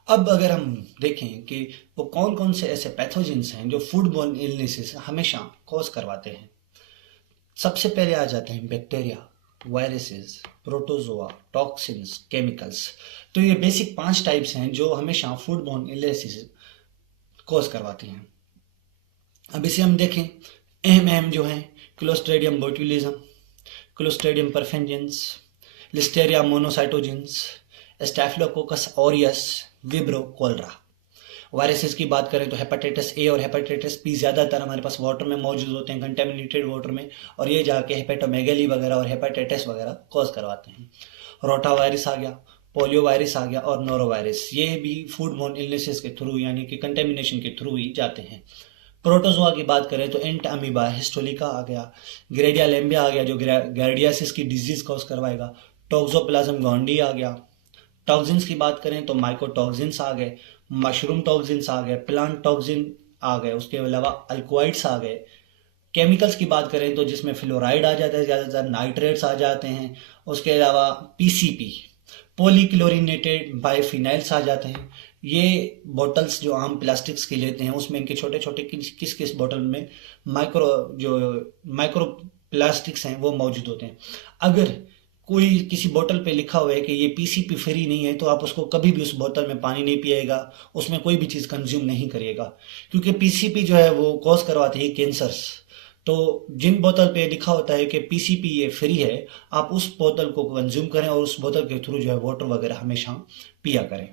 अब अगर हम देखें कि वो कौन कौन से ऐसे पैथोजेंस हैं जो फूड बॉर्न इलनेसेस हमेशा कॉज करवाते हैं। सबसे पहले आ जाते हैं bacteria, viruses, protozoa, toxins, chemicals. तो ये बेसिक 5 टाइप्स हैं जो हमेशा फूड बॉर्न इलनेसेस कॉज करवाती हैं। अब इसे हम देखें, अहम जो हैं Clostridium botulism, Clostridium perfringens, Listeria monocytogenes, Staphylococcus aureus, Vibrio, cholera. Viruses की बात करें तो हेपेटाइटिस ए और हेपेटाइटिस बी ज़्यादातर हमारे पास वाटर में मौजूद होते हैं, कंटेमिनेटेड वाटर में, और ये जाके हेपेटोमेगली वगैरह और हेपेटाइटिस वगैरह कॉज करवाते हैं। रोटा वायरस आ गया, पोलियो वायरस आ गया, और नोरो वायरस, ये भी फूड बॉर्न इलनेसेस के थ्रू यानी कि कंटेमिनेशन के थ्रू ही जाते हैं। प्रोटोजोआ की बात करें तो एंट अमीबा हिस्टोलिका आ गया, ग्रेडिया लेम्बिया आ गया जो गार्डियासिस की डिजीज कॉज करवाएगा, टॉक्सोप्लाज्म गोंडी आ गया। टॉक्सिन्स की बात करें तो माइकोटॉक्सिन्स आ गए, मशरूम टॉक्सिन्स आ गए, प्लांट टॉक्सिन आ गए, उसके अलावा अल्कोइड्स आ गए। केमिकल्स की बात करें तो जिसमें फ्लोराइड आ जाता है, ज़्यादातर नाइट्रेट्स आ जाते हैं, उसके अलावा पीसीपी पॉलीक्लोरिनेटेड बाइफिनाइल्स आ जाते हैं। ये बॉटल्स जो आम प्लास्टिक्स की लेते हैं उसमें इनके छोटे छोटे किस बोतल में माइक्रो प्लास्टिक्स हैं वो मौजूद होते हैं। अगर कोई किसी बोतल पे लिखा हुआ है कि ये पीसीपी फ्री नहीं है तो आप उसको कभी भी उस बोतल में पानी नहीं पिएगा, उसमें कोई भी चीज़ कंज्यूम नहीं करिएगा, क्योंकि पीसीपी जो है वो कॉज करवाती है कैंसर्स। तो जिन बोतल पे लिखा होता है कि पीसीपी ये फ्री है, आप उस बोतल को कंज्यूम करें और उस बोतल के थ्रू जो है वाटर वगैरह हमेशा पिया करें।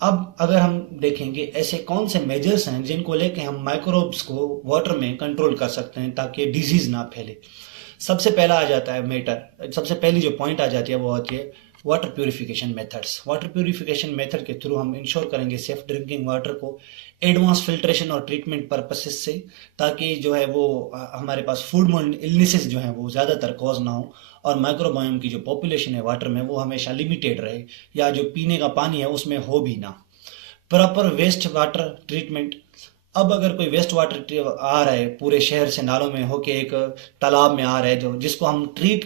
अब अगर हम देखेंगे ऐसे कौन से मेजर्स हैं जिनको लेके हम माइक्रोब्स को वाटर में कंट्रोल कर सकते हैं ताकि डिजीज ना फैले। सबसे पहला आ जाता है सबसे पहली जो पॉइंट आ जाती है वो होती है water purification methods. Water purification method के थ्रू हम इंश्योर करेंगे सेफ ड्रिंकिंग वाटर को एडवांस फिल्ट्रेशन और ट्रीटमेंट पर्पसेस से, ताकि जो है वो हमारे पास फूड बॉर्न इलनेसेस जो है वो ज़्यादातर कॉज ना हो, और माइक्रोबायोम की जो पॉपुलेशन है वाटर में वो हमेशा लिमिटेड रहे, या जो पीने का पानी है उसमें हो भी ना। Proper waste water treatment. अब अगर कोई वेस्ट वाटर आ रहा है पूरे शहर से नालों में होके एक तालाब में आ रहा है जिसको हम ट्रीट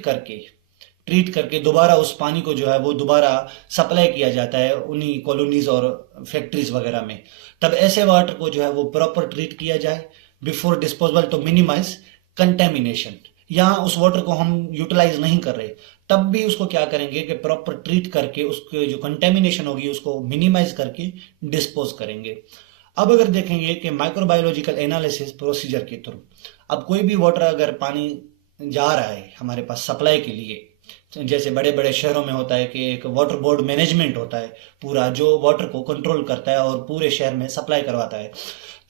करके दोबारा उस पानी को जो है वो दोबारा सप्लाई किया जाता है उन्हीं कॉलोनीज और फैक्ट्रीज वगैरह में, तब ऐसे वाटर को जो है वो प्रॉपर ट्रीट किया जाए before disposal to minimise contamination. यहाँ उस वाटर को हम यूटिलाइज नहीं कर रहे, तब भी उसको क्या करेंगे कि प्रॉपर ट्रीट करके उसके जो कंटेमिनेशन होगी उसको मिनिमाइज करके डिस्पोज करेंगे। अब अगर देखेंगे कि माइक्रोबायोलॉजिकल एनालिसिस प्रोसीजर के थ्रू, अब कोई भी वाटर अगर पानी जा रहा है हमारे पास सप्लाई के लिए, तो जैसे बड़े बड़े शहरों में होता है कि एक वाटर बोर्ड मैनेजमेंट होता है पूरा, जो वाटर को कंट्रोल करता है और पूरे शहर में सप्लाई करवाता है।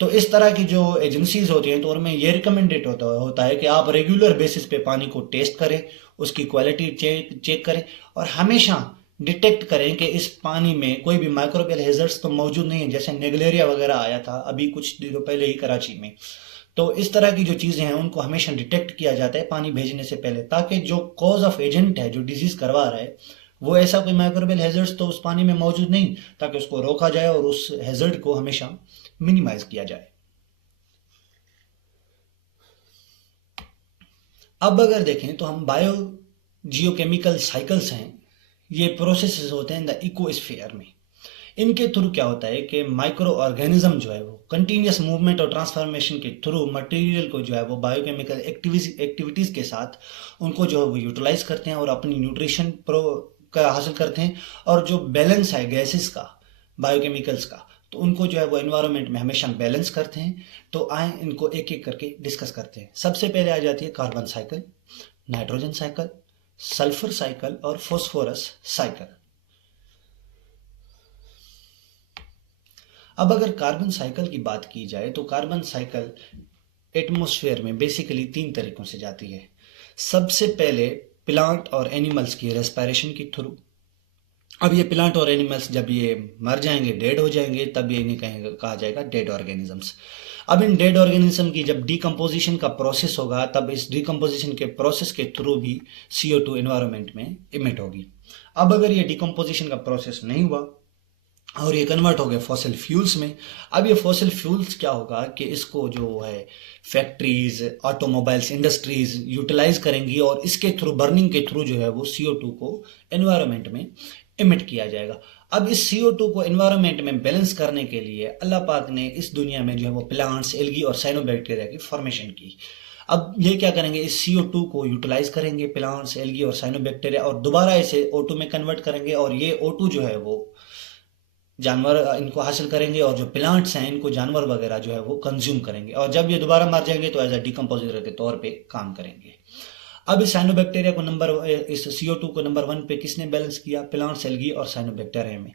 तो इस तरह की जो एजेंसीज होती हैं तो उनमें ये रिकमेंडेड होता है कि आप रेगुलर बेसिस पे पानी को टेस्ट करें, उसकी क्वालिटी चेक करें और हमेशा डिटेक्ट करें कि इस पानी में कोई भी माइक्रोबियल हेजर्ड्स तो मौजूद नहीं है, जैसे नेगलेरिया वगैरह आया था अभी कुछ दिनों पहले ही कराची में। तो इस तरह की जो चीज़ें हैं उनको हमेशा डिटेक्ट किया जाता है पानी भेजने से पहले, ताकि जो कॉज ऑफ एजेंट है जो डिजीज करवा रहा है वो ऐसा कोई माइक्रोबियल हेजर्ड्स तो उस पानी में मौजूद नहीं, ताकि उसको रोका जाए और उस हेजर्ड को हमेशा मिनिमाइज किया जाए। अब अगर देखें तो हम बायो जियोकेमिकल साइकिल्स हैं, ये प्रोसेसेस होते हैं द इकोस्फीयर में। इनके थ्रू क्या होता है कि माइक्रो ऑर्गेनिज्म जो है वो कंटिन्यूस मूवमेंट और ट्रांसफॉर्मेशन के थ्रू मटेरियल को जो है वो बायोकेमिकल एक्टिविटीज़ के साथ उनको जो है वो यूटिलाइज करते हैं और अपनी न्यूट्रिशन का हासिल करते हैं। और जो बैलेंस है गैसेस का, बायोकेमिकल्स का, तो उनको जो है वो एनवायरनमेंट में हमेशा बैलेंस करते हैं। तो आए इनको एक एक करके डिस्कस करते हैं। सबसे पहले आ जाती है carbon cycle, nitrogen cycle, sulphur cycle और फॉस्फोरस साइकिल। अब अगर कार्बन साइकिल की बात की जाए तो कार्बन साइकिल एटमॉस्फेयर में बेसिकली 3 तरीकों से जाती है। सबसे पहले प्लांट और एनिमल्स की रेस्पिरेशन के थ्रू। अब ये प्लांट और एनिमल्स जब ये मर जाएंगे, डेड हो जाएंगे, तब ये इन्हें कहा जाएगा डेड ऑर्गेनिजम्स। अब इन डेड ऑर्गेनिज्म की जब डिकम्पोजिशन का प्रोसेस होगा, तब इस डिकम्पोजिशन के प्रोसेस के थ्रू भी CO2 एनवायरनमेंट में इमिट होगी। अब अगर ये डिकम्पोजिशन का प्रोसेस नहीं हुआ और ये कन्वर्ट हो गए फॉसिल फ्यूल्स में, अब ये फॉसिल फ्यूल्स क्या होगा कि इसको जो है फैक्ट्रीज, ऑटोमोबाइल्स, इंडस्ट्रीज यूटिलाइज करेंगी और इसके थ्रू, बर्निंग के थ्रू जो है वो CO2 को एनवायरनमेंट में इमिट किया जाएगा। अब इस CO2 को एनवायरनमेंट में बैलेंस करने के लिए अल्लाह पाक ने इस दुनिया में जो है वो प्लांट्स, एल्गी और साइनोबैक्टीरिया की फॉर्मेशन की। अब ये क्या करेंगे, इस CO2 को यूटिलाइज करेंगे प्लांट्स, एल्गी और साइनोबैक्टीरिया, और दोबारा इसे O2 में कन्वर्ट करेंगे और ये O2 जो है वो जानवर इनको हासिल करेंगे और जो प्लांट्स हैं इनको जानवर वगैरह जो है वो कंज्यूम करेंगे, और जब ये दोबारा मर जाएंगे तो एज अ डिकम्पोजिटर के तौर पे काम करेंगे। अब इस साइनोबैक्टीरिया को इस CO2 को नंबर 1 पे किसने बैलेंस किया, प्लांट्स, एल्गी और साइनोबैक्टीरिया में।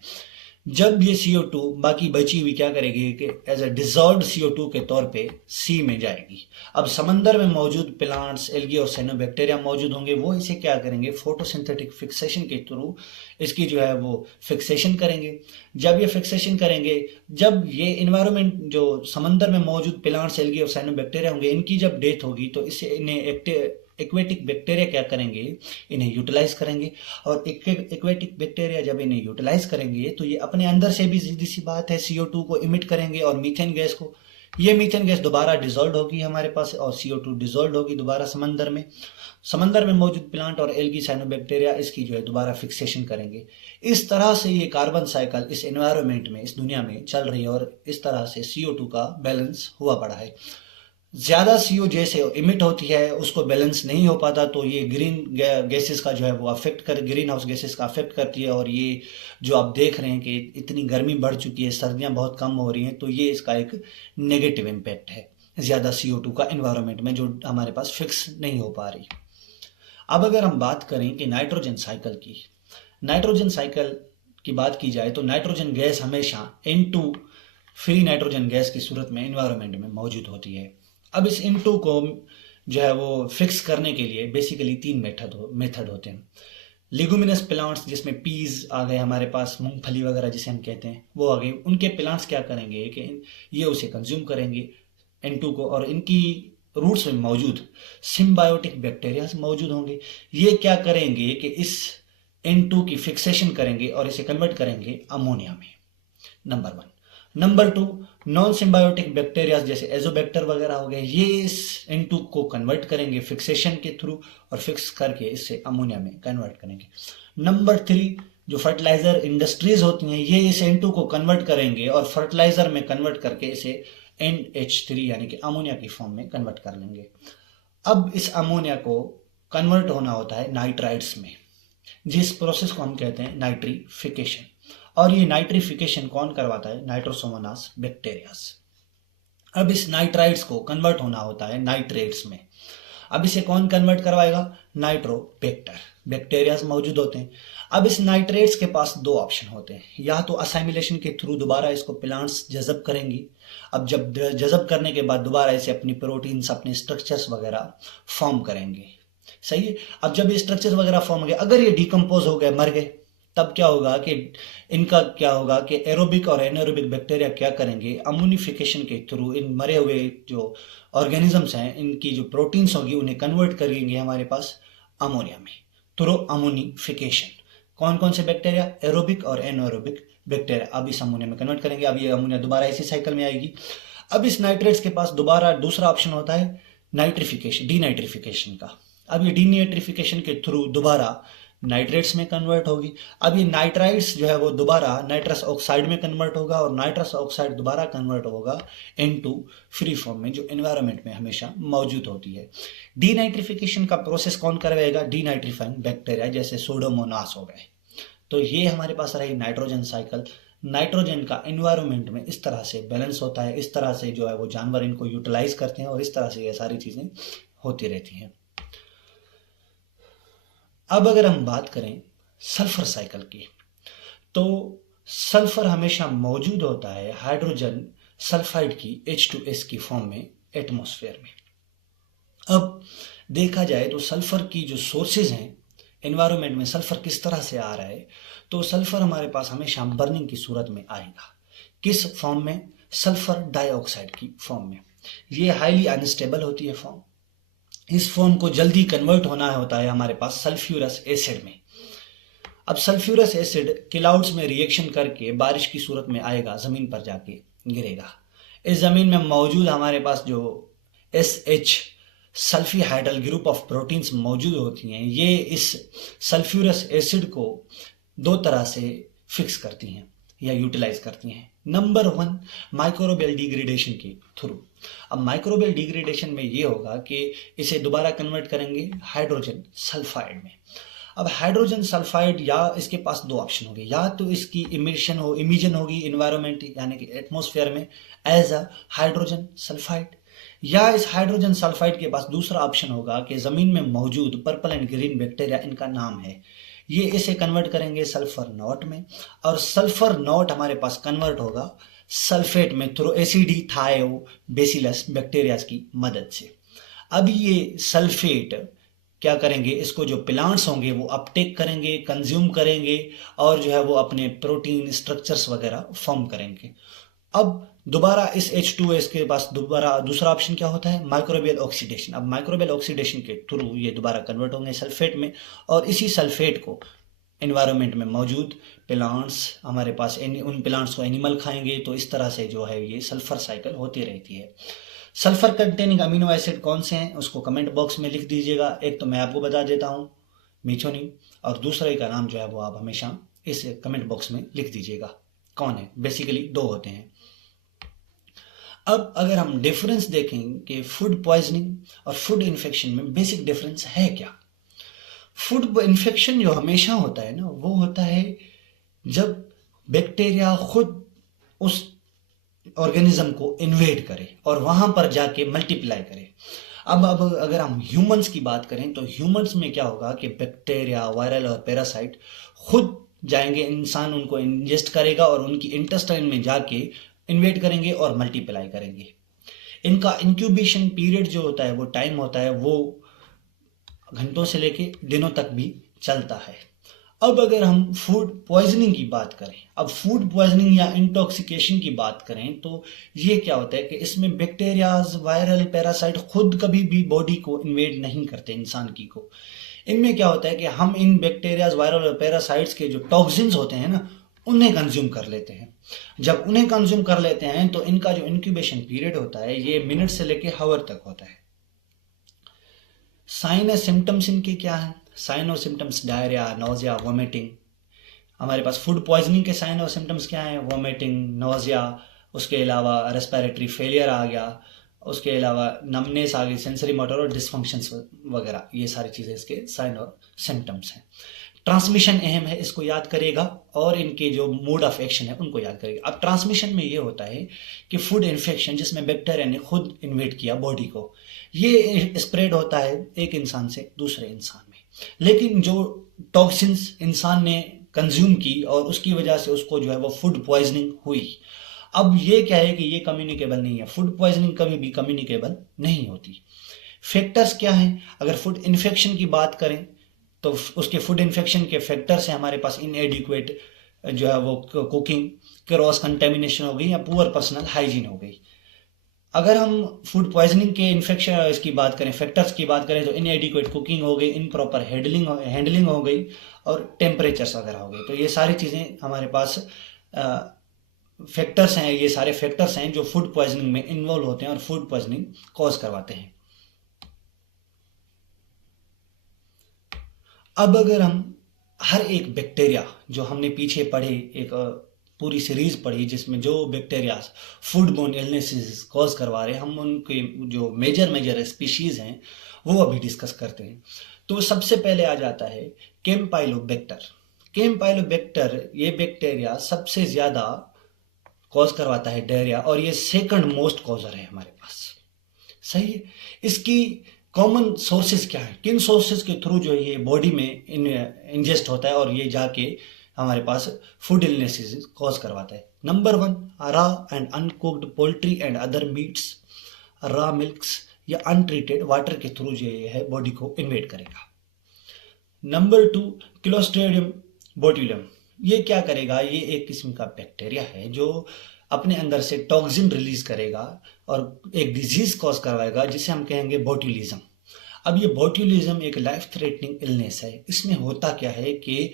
जब ये CO2 बाकी बची हुई क्या करेगी कि एज अ डिजॉल्व्ड CO2 के तौर पे सी में जाएगी। अब समंदर में मौजूद प्लांट्स, एल्गी और साइनोबैक्टीरिया मौजूद होंगे, वो इसे क्या करेंगे, फोटोसिंथेटिक फिक्सेशन के थ्रू इसकी जो है वो फिक्सेशन करेंगे। जब ये फिक्सेशन करेंगे, जब ये इन्वायरमेंट जो समंदर में मौजूद प्लांट्स, एल्गी और साइनोबैक्टीरिया होंगे, इनकी जब डेथ होगी तो इससे इन्हें एक्वेटिक बैक्टीरिया क्या करेंगे, इन्हें यूटिलाइज करेंगे। और एक्वेटिक बैक्टीरिया जब इन्हें यूटिलाइज करेंगे तो ये अपने अंदर से भी सीधी सी बात है CO2 को इमिट करेंगे और मीथेन गैस को। ये मीथेन गैस दोबारा डिजोल्व होगी हमारे पास और CO2 डिजोल्व होगी दोबारा समंदर में। समंदर में मौजूद प्लांट और एल्गी, साइनोबैक्टीरिया इसकी जो है दोबारा फिक्सेशन करेंगे। इस तरह से ये कार्बन साइकिल इस एनवायरनमेंट में, इस दुनिया में चल रही है और इस तरह से CO2 का बैलेंस हुआ पड़ा है। ज़्यादा CO जैसे इमिट होती है उसको बैलेंस नहीं हो पाता, तो ये ग्रीन गैसेस का जो है वो ग्रीन हाउस गैसेस का अफेक्ट करती है। और ये जो आप देख रहे हैं कि इतनी गर्मी बढ़ चुकी है, सर्दियां बहुत कम हो रही हैं, तो ये इसका एक नेगेटिव इम्पैक्ट है ज़्यादा CO2 का एनवायरनमेंट में, जो हमारे पास फिक्स नहीं हो पा रही। अब अगर हम बात करें कि नाइट्रोजन साइकिल की, नाइट्रोजन साइकिल की बात की जाए तो नाइट्रोजन गैस हमेशा N2 फ्री नाइट्रोजन गैस की सूरत में एनवायरनमेंट में मौजूद होती है। अब इस N2 को जो है वो फिक्स करने के लिए बेसिकली 3 मेथड होते हैं। लिगुमिनस प्लांट्स जिसमें पीज आ गए हमारे पास, मूंगफली वगैरह जिसे हम कहते हैं वो आ गए, उनके प्लांट्स क्या करेंगे कि ये उसे कंज्यूम करेंगे N2 को, और इनकी रूट्स में मौजूद सिम्बायोटिक बैक्टीरिया मौजूद होंगे। ये क्या करेंगे कि इस N2 की फिक्सेशन करेंगे और इसे कन्वर्ट करेंगे अमोनिया में, number 1। Number 2, non symbiotic bacteria जैसे एजोबैक्टर वगैरह हो गए, ये इस N2 को कन्वर्ट करेंगे फिक्सेशन के थ्रू और फिक्स करके इससे अमोनिया में कन्वर्ट करेंगे। नंबर 3, जो फर्टिलाइजर इंडस्ट्रीज होती हैं, ये इस N2 को कन्वर्ट करेंगे और फर्टिलाइजर में कन्वर्ट करके इसे NH3 यानी कि अमोनिया की फॉर्म में कन्वर्ट कर लेंगे। अब इस अमोनिया को कन्वर्ट होना होता है नाइट्राइट्स में, जिस प्रोसेस को हम कहते हैं नाइट्रिफिकेशन। और ये नाइट्रिफिकेशन कौन करवाता है? Nitrosomonas bacterias. अब इस नाइट्राइट्स को कन्वर्ट होना होता है नाइट्रेट्स में। अब इसे कौन कन्वर्ट करवाएगा? नाइट्रोबैक्टर, बैक्टीरियाज मौजूद होते हैं। अब इस नाइट्रेट्स के पास दो ऑप्शन होते हैं, या तो असाइमिलेशन के थ्रू दोबारा इसको प्लांट्स जज़ब करेंगी। अब जब जज़ब करने के बाद दोबारा इसे अपनी प्रोटीन्स, अपने स्ट्रक्चर्स वगैरह फॉर्म करेंगे। सही है। अब जब ये स्ट्रक्चर्स वगैरह फॉर्म हो गए, अगर ये डिकम्पोज हो गए, मर गए, तब क्या होगा कि इनका क्या होगा कि एरोबिक और एनारोबिक बैक्टीरिया क्या करेंगे? अमोनिफिकेशन के थ्रू इन मरे हुए जो ऑर्गेनिजम्स हैं, इनकी जो प्रोटीन्स होगी उन्हें कन्वर्ट करेंगे हमारे पास अमोनिया में थ्रू अमोनिफिकेशन। कौन कौन से बैक्टीरिया? एरोबिक और एनारोबिक बैक्टीरिया अब इस अमोनिया में कन्वर्ट करेंगे। अब ये अमोनिया दोबारा इसी साइकिल में आएगी। अब इस नाइट्रेट्स के पास दोबारा दूसरा ऑप्शन होता है नाइट्रिफिकेशन, डीनाइट्रिफिकेशन का। अब ये डीनाइट्रिफिकेशन के थ्रू दोबारा नाइट्रेट्स में कन्वर्ट होगी। अब ये नाइट्राइट्स जो है वो दोबारा नाइट्रस ऑक्साइड में कन्वर्ट होगा और नाइट्रस ऑक्साइड दोबारा कन्वर्ट होगा इनटू फ्री फॉर्म में, जो एनवायरनमेंट में हमेशा मौजूद होती है। डीनाइट्रिफिकेशन का प्रोसेस कौन करवाएगा? डीनाइट्रीफाइंग बैक्टीरिया, जैसे सोडोमोनास हो गए। तो ये हमारे पास रही नाइट्रोजन साइकिल। नाइट्रोजन का एनवायरनमेंट में इस तरह से बैलेंस होता है, इस तरह से जो है वो जानवर इनको यूटिलाइज करते हैं और इस तरह से ये सारी चीजें होती रहती हैं। अब अगर हम बात करें सल्फर साइकिल की, तो सल्फर हमेशा मौजूद होता है हाइड्रोजन सल्फाइड की H2S की फॉर्म में एटमॉस्फेयर में। अब देखा जाए तो सल्फर की जो सोर्सेज हैं एनवायरनमेंट में, सल्फर किस तरह से आ रहा है, तो सल्फर हमारे पास हमेशा बर्निंग की सूरत में आएगा। किस फॉर्म में? सल्फर डाइऑक्साइड की फॉर्म में। ये हाईली अनस्टेबल होती है फॉर्म। इस फॉर्म को जल्दी कन्वर्ट होना होता है हमारे पास सल्फ्यूरस एसिड में। अब सल्फ्यूरस एसिड क्लाउड्स में रिएक्शन करके बारिश की सूरत में आएगा, जमीन पर जाके गिरेगा। इस जमीन में मौजूद हमारे पास जो SH सल्फीहाइड्रल ग्रुप ऑफ प्रोटीन्स मौजूद होती हैं, ये इस सल्फ्यूरस एसिड को दो तरह से फिक्स करती हैं या यूटिलाइज करती हैं। नंबर 1, माइक्रोबियल डिग्रेडेशन के थ्रू। अब माइक्रोबियल डिग्रेडेशन में ये होगा कि इसे दोबारा कन्वर्ट करेंगे हाइड्रोजन सल्फाइड में। अब हाइड्रोजन सल्फाइड, या इसके पास दो ऑप्शन होंगे, या तो इसकी इमिशन होगी इन्वायरमेंट यानी कि एटमॉस्फेयर में एज अ हाइड्रोजन सल्फाइड, या इस हाइड्रोजन सल्फाइड के पास दूसरा ऑप्शन होगा कि जमीन में मौजूद पर्पल एंड ग्रीन बैक्टीरिया, इनका नाम है, ये इसे कन्वर्ट करेंगे सल्फर नॉट में, और सल्फर नॉट हमारे पास कन्वर्ट होगा सल्फेट में थ्रू एसिडी थायोबैसिलस बैक्टीरिया की मदद से। अब ये सल्फेट क्या करेंगे? इसको जो प्लांट्स होंगे वो अपटेक करेंगे, कंज्यूम करेंगे और जो है वो अपने प्रोटीन स्ट्रक्चर्स वगैरह फॉर्म करेंगे। अब दोबारा इस H2S के पास दोबारा दूसरा ऑप्शन क्या होता है? Microbial oxidation. अब माइक्रोबियल ऑक्सीडेशन के थ्रू ये दोबारा कन्वर्ट होंगे सल्फेट में, और इसी सल्फेट को एनवायरनमेंट में मौजूद प्लांट्स हमारे पास उन प्लांट्स को एनिमल खाएंगे। तो इस तरह से जो है ये सल्फर साइकिल होती रहती है। सल्फर कंटेनिंग अमीनो एसिड कौन से हैं उसको कमेंट बॉक्स में लिख दीजिएगा। एक तो मैं आपको बता देता हूँ, मिथोनिन, और दूसरे का नाम जो है वो आप हमेशा इस कमेंट बॉक्स में लिख दीजिएगा कौन है। बेसिकली दो होते हैं। अब अगर हम डिफरेंस देखें कि फूड पॉइजनिंग और फूड इन्फेक्शन में बेसिक डिफरेंस है क्या। फूड इन्फेक्शन जो हमेशा होता है ना, वो होता है जब बैक्टीरिया खुद उस ऑर्गेनिज्म को इन्वेड करे और वहां पर जाके मल्टीप्लाई करे। अब अगर हम ह्यूमंस की बात करें तो ह्यूमंस में क्या होगा कि बैक्टीरिया, वायरल और पैरासाइट खुद जाएंगे, इंसान उनको इंजेस्ट करेगा और उनकी इंटेस्टाइन में जाके इन्वेट करेंगे और मल्टीप्लाई करेंगे। इनका इंक्यूबेशन पीरियड जो होता है, वो टाइम होता है, वो घंटों से लेके दिनों तक भी चलता है। अब अगर हम फूड पॉइजनिंग की बात करें, अब फूड पॉइजनिंग या इंटॉक्सिकेशन की बात करें, तो ये क्या होता है कि इसमें बैक्टीरियाज, वायरल, पैरासाइट खुद कभी भी बॉडी को इन्वेड नहीं करते इंसान की को। इनमें क्या होता है कि हम इन बैक्टीरियाज, वायरल और पैरासाइट्स के जो टॉक्सिन्स होते हैं ना, उन्हें कंज्यूम कर लेते हैं। जब उन्हें कंज्यूम कर लेते हैं तो इनका जो इंक्यूबेशन पीरियड होता है ये मिनट से लेके हावर तक होता है। साइन और सिम्टम्स इनके क्या हैं? साइन और सिम्टम्स डायरिया, नोजिया, वोमिटिंग। हमारे पास फूड पॉइजनिंग के साइन और सिम्टम्स क्या हैं? वोमिटिंग, नोजिया, उसके अलावा रेस्पिरेटरी फेलियर आ गया, उसके अलावा नमनेस आ गई, सेंसरी मोटर और डिसफंक्शंस वगैरह, ये सारी चीज़ें इसके साइन और सिम्टम्स हैं। ट्रांसमिशन अहम है, इसको याद करेगा, और इनके जो मोड ऑफ एक्शन है उनको याद करेगा। अब ट्रांसमिशन में ये होता है कि फूड इन्फेक्शन जिसमें बैक्टीरिया ने खुद इन्वेड किया बॉडी को, ये स्प्रेड होता है एक इंसान से दूसरे इंसान में। लेकिन जो टॉक्सिन्स इंसान ने कंज्यूम की और उसकी वजह से उसको जो है वो फूड पॉइजनिंग हुई। अब ये क्या है कि ये कम्युनिकेबल नहीं है, फूड पॉइजनिंग कभी भी कम्युनिकेबल नहीं होती। फैक्टर्स क्या हैं? अगर फूड इन्फेक्शन की बात करें तो उसके फूड इन्फेक्शन के फैक्टर्स हैं हमारे पास इनएडिक्वेट जो है वो कुकिंग, क्रॉस कंटेमिनेशन हो गई या पुअर पर्सनल हाइजीन हो गई। अगर हम फूड पॉइजनिंग के इन्फेक्शन इसकी बात करें, फैक्टर्स की बात करें, तो इनएडिक्वेट कुकिंग हो गई, इनप्रॉपर हैंडलिंग हो गई और टेम्परेचर्स वगैरह हो गए। तो ये सारी चीज़ें हमारे पास फैक्टर्स हैं, ये सारे फैक्टर्स हैं जो फूड पॉइजनिंग में इन्वॉल्व होते हैं और फूड पॉइजनिंग कॉज करवाते हैं। अब अगर हम हर एक बैक्टीरिया जो हमने पीछे पढ़े, एक पूरी सीरीज पढ़ी जिसमें जो bacteria food borne illnesses cause करवा रहे हैं, हम उनके जो मेजर स्पीशीज हैं वो अभी डिस्कस करते हैं। तो सबसे पहले आ जाता है कैम्पाइलोबैक्टर। कैम्पाइलोबैक्टर ये बैक्टीरिया सबसे ज्यादा कॉज करवाता है डायरिया, और ये सेकंड मोस्ट कॉजर है हमारे पास। सही है। इसकी कॉमन सोर्सेज क्या है, किन सोर्सेज के थ्रू जो ये बॉडी में इंजेस्ट होता है और ये जाके हमारे पास फूड इलनेसेस कॉज करवाता है? Number 1, raw and uncooked poultry and other meats, raw milks या अनट्रीटेड वाटर के थ्रू जो ये है बॉडी को इन्वेड करेगा। Number 2, Clostridium botulinum. ये क्या करेगा? ये एक किस्म का बैक्टीरिया है जो अपने अंदर से टॉक्सिन रिलीज करेगा और एक डिजीज कॉज करवाएगा जिसे हम कहेंगे बोट्यूलिज्म। अब ये बोट्यूलिज्म एक लाइफ थ्रेटनिंग इलनेस है। इसमें होता क्या है कि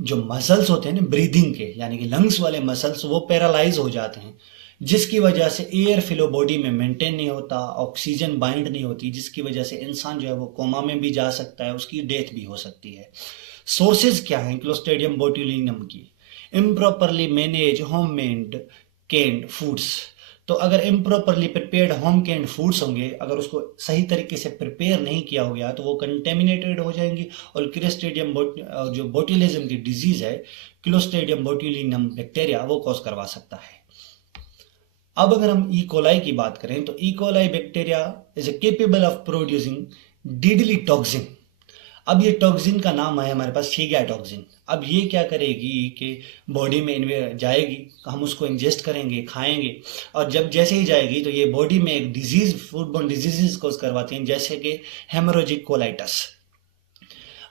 जो मसल्स होते हैं ना ब्रीदिंग के, यानी कि लंग्स वाले मसल्स, वो पैरालाइज हो जाते हैं, जिसकी वजह से एयर फ्लो बॉडी में मेंटेन नहीं होता, ऑक्सीजन बाइंड नहीं होती, जिसकी वजह से इंसान जो है वो कोमा में भी जा सकता है, उसकी डेथ भी हो सकती है। सोर्सेज क्या हैं क्लोस्ट्रिडियम बोट्यूलिनम की? Improperly manage home made canned foods. तो अगर improperly prepared home canned foods होंगे, अगर उसको सही तरीके से प्रिपेयर नहीं किया हो गया तो वो कंटेमिनेटेड हो जाएंगी और क्लोस्ट्रिडियम जो बोट्यूलिज्म की डिजीज है, क्लोस्ट्रिडियम बोट्यूलिनम बैक्टीरिया, वो कॉज करवा सकता है। अब अगर हम ई कोलाई की बात करें तो E coli bacteria is capable of producing deadly toxin. अब ये टॉक्सिन का नाम है हमारे पास शिगा टॉक्सिन। अब ये क्या करेगी कि बॉडी में जाएगी, हम उसको इंजेस्ट करेंगे, खाएंगे, और जब जैसे ही जाएगी तो ये बॉडी में एक डिजीज, फूडबोर्न डिजीजेस कॉज करवाती हैं, जैसे कि हेमोरेजिक कोलाइटिस।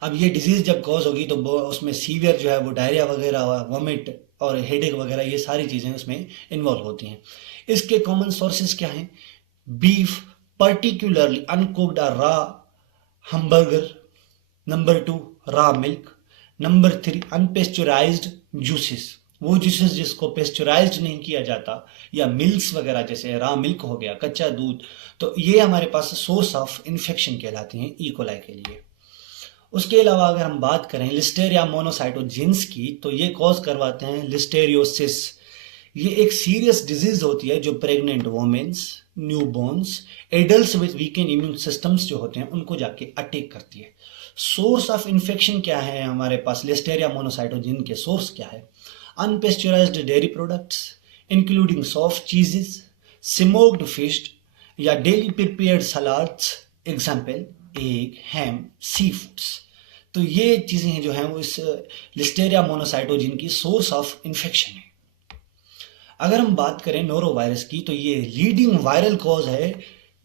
अब ये डिजीज जब कॉज होगी तो उसमें सीवियर जो है वो डायरिया वगैरह, वॉमिट और हेडेक वगैरह, ये सारी चीज़ें उसमें इन्वॉल्व होती हैं। इसके कॉमन सोर्सेज क्या हैं? बीफ, पर्टिकुलरली अनकुक्ड और रा हमबर्गर। नंबर 2, रा मिल्क। नंबर 3, अनपेस्चराइज्ड जूसेस, वो जूसेस जिसको पेस्चराइज्ड नहीं किया जाता, या मिल्क्स वगैरह, जैसे रा मिल्क हो गया, कच्चा दूध। तो ये हमारे पास सोर्स ऑफ इन्फेक्शन कहलाती हैं ई कोलाई के लिए। उसके अलावा अगर हम बात करें लिस्टेरिया मोनोसाइटोजेंस की, तो ये कॉज करवाते हैं लिस्टेरियोसिस। ये एक सीरियस डिजीज होती है जो pregnant women's, newborn's, adults with weekend immune systems जो होते हैं उनको जाके अटैक करती है। सोर्स ऑफ इन्फेक्शन क्या है हमारे पास लिस्टेरिया मोनोसाइटोजेन के? सोर्स क्या है? Unpasteurised dairy products including soft cheeses, smoked fish या deli prepared salads, example egg, ham, sea foods. तो ये चीजें हैं जो हैं वो इस लिस्टेरिया मोनोसाइटोजेन की सोर्स ऑफ इन्फेक्शन है। अगर हम बात करें नोरो वायरस की, तो ये लीडिंग वायरल कॉज है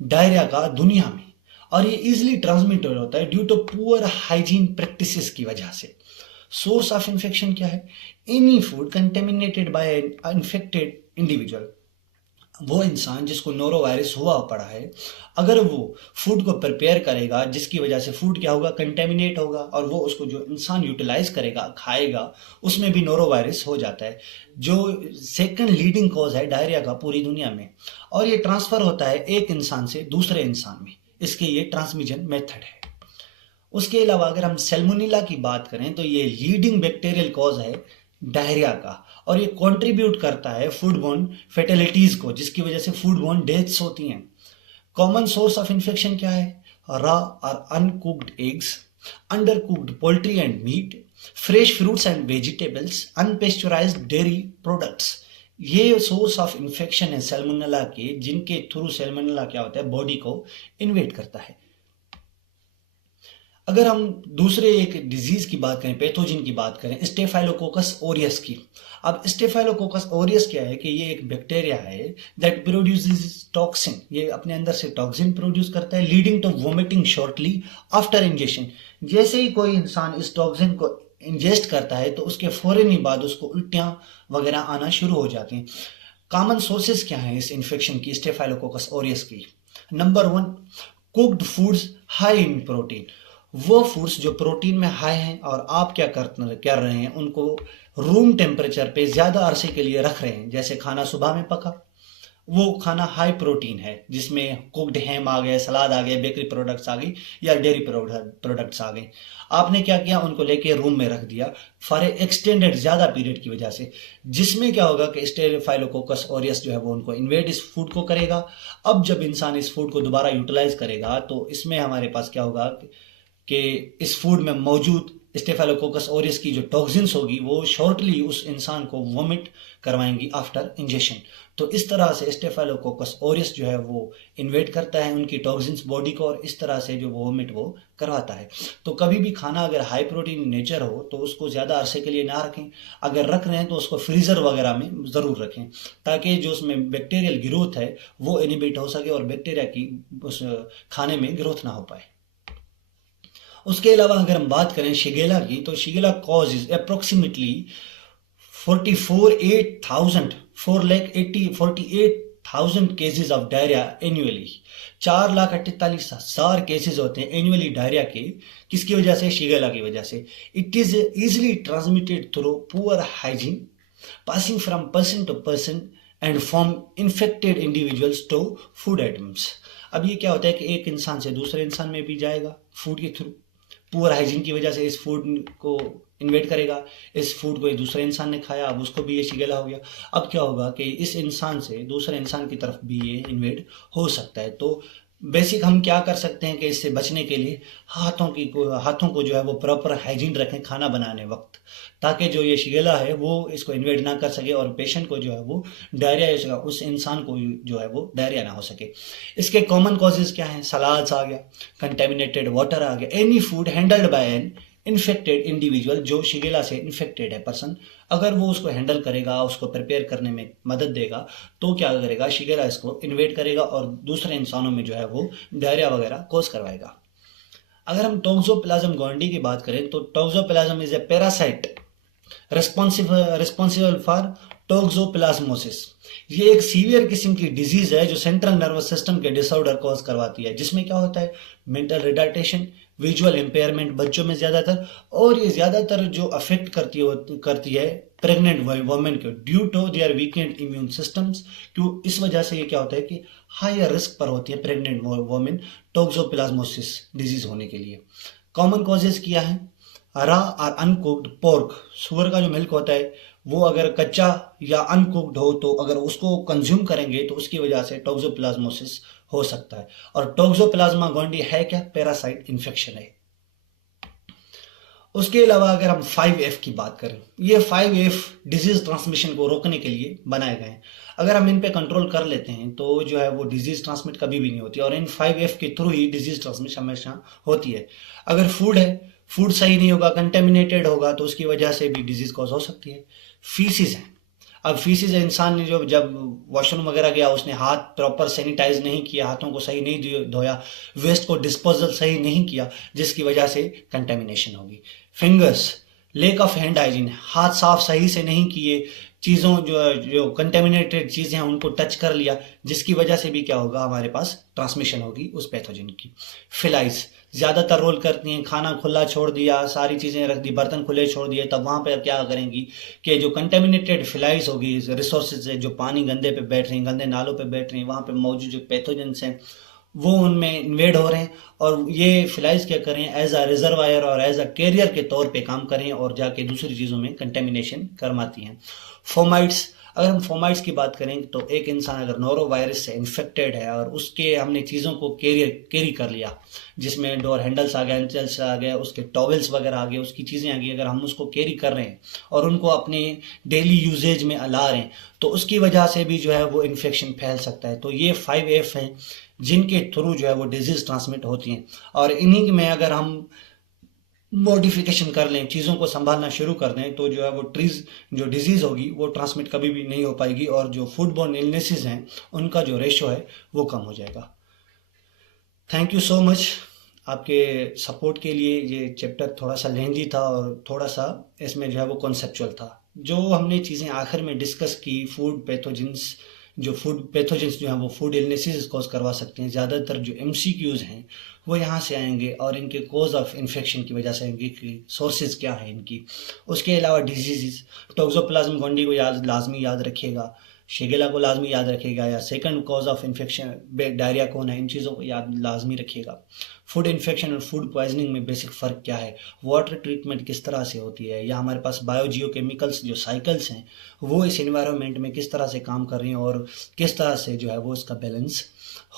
डायरिया का दुनिया में, और ये इजिली ट्रांसमिटेड होता है due to poor hygiene practices की वजह से। सोर्स ऑफ इन्फेक्शन क्या है? Any food contaminated by infected individual. वो इंसान जिसको नोरो वायरस हुआ पड़ा है, अगर वो फूड को प्रिपेयर करेगा, जिसकी वजह से फूड क्या होगा? कंटेमिनेट होगा, और वो उसको जो इंसान यूटिलाइज करेगा, खाएगा, उसमें भी नोरो वायरस हो जाता है, जो सेकंड लीडिंग कॉज है डायरिया का पूरी दुनिया में। और ये ट्रांसफर होता है एक इंसान से दूसरे इंसान में, इसके ये ट्रांसमिशन मेथड है। उसके अलावा अगर हम सैल्मोनेला की बात करें तो ये लीडिंग बैक्टीरियल कॉज है डायरिया का, और ये कंट्रीब्यूट करता है फूडबोर्न फैटेलिटीज को, जिसकी वजह से फूडबोर्न डेथ्स होती हैं। कॉमन सोर्स ऑफ इन्फेक्शन क्या है? रॉ और uncooked eggs, undercooked poultry and meat, fresh fruits and vegetables, unpasteurised dairy products, ये सोर्स ऑफ इन्फेक्शन है सैल्मोनेला के, जिनके थ्रू सैल्मोनेला क्या होता है, बॉडी को इन्वेड करता है। अगर हम दूसरे एक डिजीज की बात करें, पैथोजन की बात करें, स्टेफाइलोकोकस ओरियस की। अब स्टेफाइलोकोकस ओरियस क्या है कि ये एक बैक्टीरिया है दैट प्रोड्यूसेस टॉक्सिन, ये अपने अंदर से टॉक्सिन प्रोड्यूस करता है, leading to vomiting shortly after injection. जैसे ही कोई इंसान इस टॉक्सिन को इंजेस्ट करता है तो उसके फौरन ही बाद उसको उल्टियां वगैरह आना शुरू हो जाती हैं। कॉमन सोर्सेज क्या हैं इस इन्फेक्शन की, स्टेफाइलोकोकस ओरियस की? Number 1, cooked foods high in protein. वो फूड्स जो प्रोटीन में हाई हैं और आप क्या कर रहे हैं, उनको रूम टेम्परेचर पे ज्यादा अरसे के लिए रख रहे हैं। जैसे खाना सुबह में पका, वो खाना हाई प्रोटीन है, जिसमें कुक्ड हैम आ गए, सलाद आ गए, बेकरी प्रोडक्ट्स आ गई या डेयरी प्रोडक्ट्स आ गए। आपने क्या किया, उनको लेके रूम में रख दिया फॉर ए एक्सटेंडेड ज्यादा पीरियड की वजह से, जिसमें क्या होगा कि स्टेफाइलोकोकस ओरियस जो है वो उनको इन्वेड इस फूड को करेगा। अब जब इंसान इस फूड को दोबारा यूटिलाइज करेगा तो इसमें हमारे पास क्या होगा कि इस फूड में मौजूद स्टेफाइलोकोकस ओरियस की जो टॉक्सिन्स होगी वो शॉर्टली उस इंसान को वोमिट करवाएंगी आफ्टर इंजेक्शन। तो इस तरह से स्टेफाइलोकोकस ओरियस जो है वो इन्वेड करता है उनकी टॉक्सिन्स बॉडी को, और इस तरह से जो वोमिट वो करवाता है। तो कभी भी खाना अगर हाई प्रोटीन नेचर हो तो उसको ज़्यादा अरसे के लिए ना रखें, अगर रख रहे हैं तो उसको फ्रीज़र वगैरह में ज़रूर रखें, ताकि जो उसमें बैक्टीरियल ग्रोथ है वो इनिबिट हो सके और बैक्टीरिया की उस खाने में ग्रोथ ना हो पाए। उसके अलावा अगर हम बात करें शिगेला की, तो Shigella causes approximately 48,000 cases of diarrhoea annually. 4,48,000 cases होते हैं एनुअली डायरिया के। किसकी वजह से? शिगेला की वजह से। It is easily transmitted through poor hygiene, passing from person to person and from infected individuals to food items. अब ये क्या होता है कि एक इंसान से दूसरे इंसान में भी जाएगा फूड के थ्रू, पुअर हाइजीन की वजह से इस फूड को इन्वेट करेगा, इस फूड को एक दूसरे इंसान ने खाया, अब उसको भी ये शिगेला हो गया। अब क्या होगा कि इस इंसान से दूसरे इंसान की तरफ भी ये इन्वेट हो सकता है। तो बेसिक हम क्या कर सकते हैं कि इससे बचने के लिए हाथों को जो है वो प्रॉपर हाइजीन रखें खाना बनाने वक्त, ताकि जो ये शिगेला है वो इसको इन्वेट ना कर सके और पेशेंट को जो है वो डायरिया, उस इंसान को जो है वो डायरिया ना हो सके। इसके कॉमन कॉजेज क्या हैं? सलाड्स आ गया, कंटेमिनेटेड वाटर आ गया, any food handled by an infected individual, जो शिगेला से इन्फेक्टेड है पर्सन, अगर वो उसको हैंडल करेगा, उसको प्रिपेयर करने में मदद देगा, तो क्या करेगा, शिगेला इसको इन्वेट करेगा और दूसरे इंसानों में जो है वो डायरिया वगैरह कोज करवाएगा। अगर हम टोक्सोप्लाज्म गोंडी की बात करें तो toxoplasma is a parasite responsible for toxoplasmosis. ये एक सीवियर किस्म की डिजीज है जो सेंट्रल नर्वस सिस्टम के डिसऑर्डर कॉज करवाती है, जिसमें क्या होता है, मेंटल रिटार्डेशन, विजुअल इम्पेयरमेंट बच्चों में ज्यादातर, और ये ज्यादातर जो अफेक्ट करती है प्रेग्नेंट वुमेन को due to their weakened immune systems. क्यों? इस वजह से ये क्या होता है कि हायर रिस्क पर होती है प्रेग्नेंट वुमेन टोक्सोप्लाज्मोसिस डिजीज होने के लिए। कॉमन कॉजेज क्या है? रा और अनकुक्ड पोर्क, सुअर का जो मिल्क होता है वो अगर कच्चा या अनकुक्ड हो तो अगर उसको कंज्यूम करेंगे तो उसकी वजह से टोक्सोप्लाज्मोसिस हो सकता है। और टोक्सोप्लाज्मा गोंडी है क्या? पैरासाइट इन्फेक्शन है। उसके अलावा अगर हम 5F की बात करें, ये 5F डिजीज ट्रांसमिशन को रोकने के लिए बनाए गए हैं। अगर हम इन पे कंट्रोल कर लेते हैं तो जो है वो डिजीज ट्रांसमिट कभी भी नहीं होती, और इन 5F के थ्रू ही डिजीज ट्रांसमिशन हमेशा होती है। अगर फूड सही नहीं होगा, कंटेमिनेटेड होगा, तो उसकी वजह से भी डिजीज कॉज हो सकती है। फीसिस है, अब फीसिस इंसान ने जब वॉशरूम वगैरह गया, उसने हाथ प्रॉपर सैनिटाइज नहीं किया, हाथों को सही नहीं धोया, वेस्ट को डिस्पोजल सही नहीं किया, जिसकी वजह से कंटेमिनेशन होगी। Fingers, lake of hand hygiene, हाथ साफ सही से नहीं किए, चीज़ों जो कंटेमिनेटेड चीज़ें हैं उनको टच कर लिया, जिसकी वजह से भी क्या होगा, हमारे पास ट्रांसमिशन होगी उस पैथोजन की। फिलाइस ज़्यादातर रोल करती हैं, खाना खुला छोड़ दिया, सारी चीज़ें रख दी, बर्तन खुले छोड़ दिए, तब वहाँ पर क्या करेंगी कि जो कंटेमिनेटेड फिलाइस होगी, रिसोर्सेज है, जो पानी गंदे पे बैठ रही हैं, गंदे नालों पे बैठ रही हैं, वहाँ पे मौजूद जो पैथोजेंस हैं वो उनमें इन्वेड हो रहे हैं, और ये फिलाइस क्या करें, एज अ रिजर्वायर और एज अ कैरियर के तौर पे काम करें और जाके दूसरी चीज़ों में कंटेमिनेशन करवाती हैं। फोमाइट्स, अगर हम फोमाइट्स की बात करें तो एक इंसान अगर नोरो वायरस से इन्फेक्टेड है और उसके हमने चीज़ों को कैरी कर लिया, जिसमें डोर हैंडल्स आ गए, एंचल्स आ गए, उसके टॉवल्स वगैरह आ गए, उसकी चीज़ें आ गई, अगर हम उसको कैरी कर रहे हैं और उनको अपने डेली यूजेज में ला रहे हैं तो उसकी वजह से भी जो है वो इन्फेक्शन फैल सकता है। तो ये 5F हैं जिनके थ्रू जो है वो डिजीज़ ट्रांसमिट होती हैं, और इन्हीं में अगर हम मॉडिफिकेशन कर लें, चीज़ों को संभालना शुरू कर दें, तो जो है वो जो डिजीज़ होगी वो ट्रांसमिट कभी भी नहीं हो पाएगी, और जो फूड बॉर्न इलनेसेस हैं उनका जो रेशो है वो कम हो जाएगा। थैंक यू सो मच आपके सपोर्ट के लिए। ये चैप्टर थोड़ा सा लेंदी था और थोड़ा सा इसमें जो है वो कॉन्सेप्चुअल था। जो हमने चीज़ें आखिर में डिस्कस की, फूड पैथोजेंस जो हैं वो फूड इलनेसेस कॉज करवा सकते हैं, ज़्यादातर जो MCQs हैं वो यहाँ से आएंगे और इनके कॉज ऑफ इन्फेक्शन की वजह से आएंगे कि सोर्सेज क्या है इनकी। उसके अलावा डिजीज़, टोक्सोप्लाज्मा गोंडी को लाजमी याद रखिएगा, शिगेला को लाजमी याद रखिएगा, या second cause of infection diarrhoea कौन है, इन चीज़ों को याद लाजमी रखिएगा। फूड इन्फेक्शन और फूड पॉइजनिंग में बेसिक फ़र्क क्या है, वाटर ट्रीटमेंट किस तरह से होती है, या हमारे पास बायोजियोकेमिकल्स जो साइकिल्स हैं वो इस एनवायरनमेंट में किस तरह से काम कर रही हैं और किस तरह से जो है वो इसका बैलेंस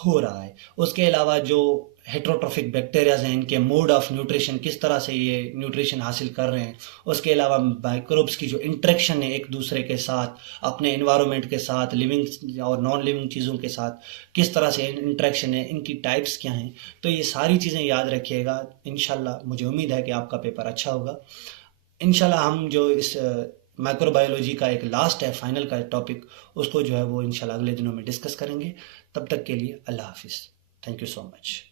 हो रहा है। उसके अलावा जो हेट्रोट्रोफिक बैक्टीरियाज हैं, इनके मोड ऑफ न्यूट्रिशन, किस तरह से ये न्यूट्रिशन हासिल कर रहे हैं। उसके अलावा माइक्रोब्स की जो इंटरेक्शन है एक दूसरे के साथ, अपने एनवायरनमेंट के साथ, लिविंग और नॉन लिविंग चीज़ों के साथ किस तरह से इंटरेक्शन है, इनकी टाइप्स क्या हैं। तो ये सारी चीज़ें याद रखिएगा। इंशाल्लाह मुझे उम्मीद है कि आपका पेपर अच्छा होगा। इंशाल्लाह हम जो इस माइक्रोबायोलॉजी का एक लास्ट है, फाइनल का टॉपिक, उसको जो है वो इंशाल्लाह अगले दिनों में डिस्कस करेंगे। तब तक के लिए अल्लाह हाफिज़। Thank you so much.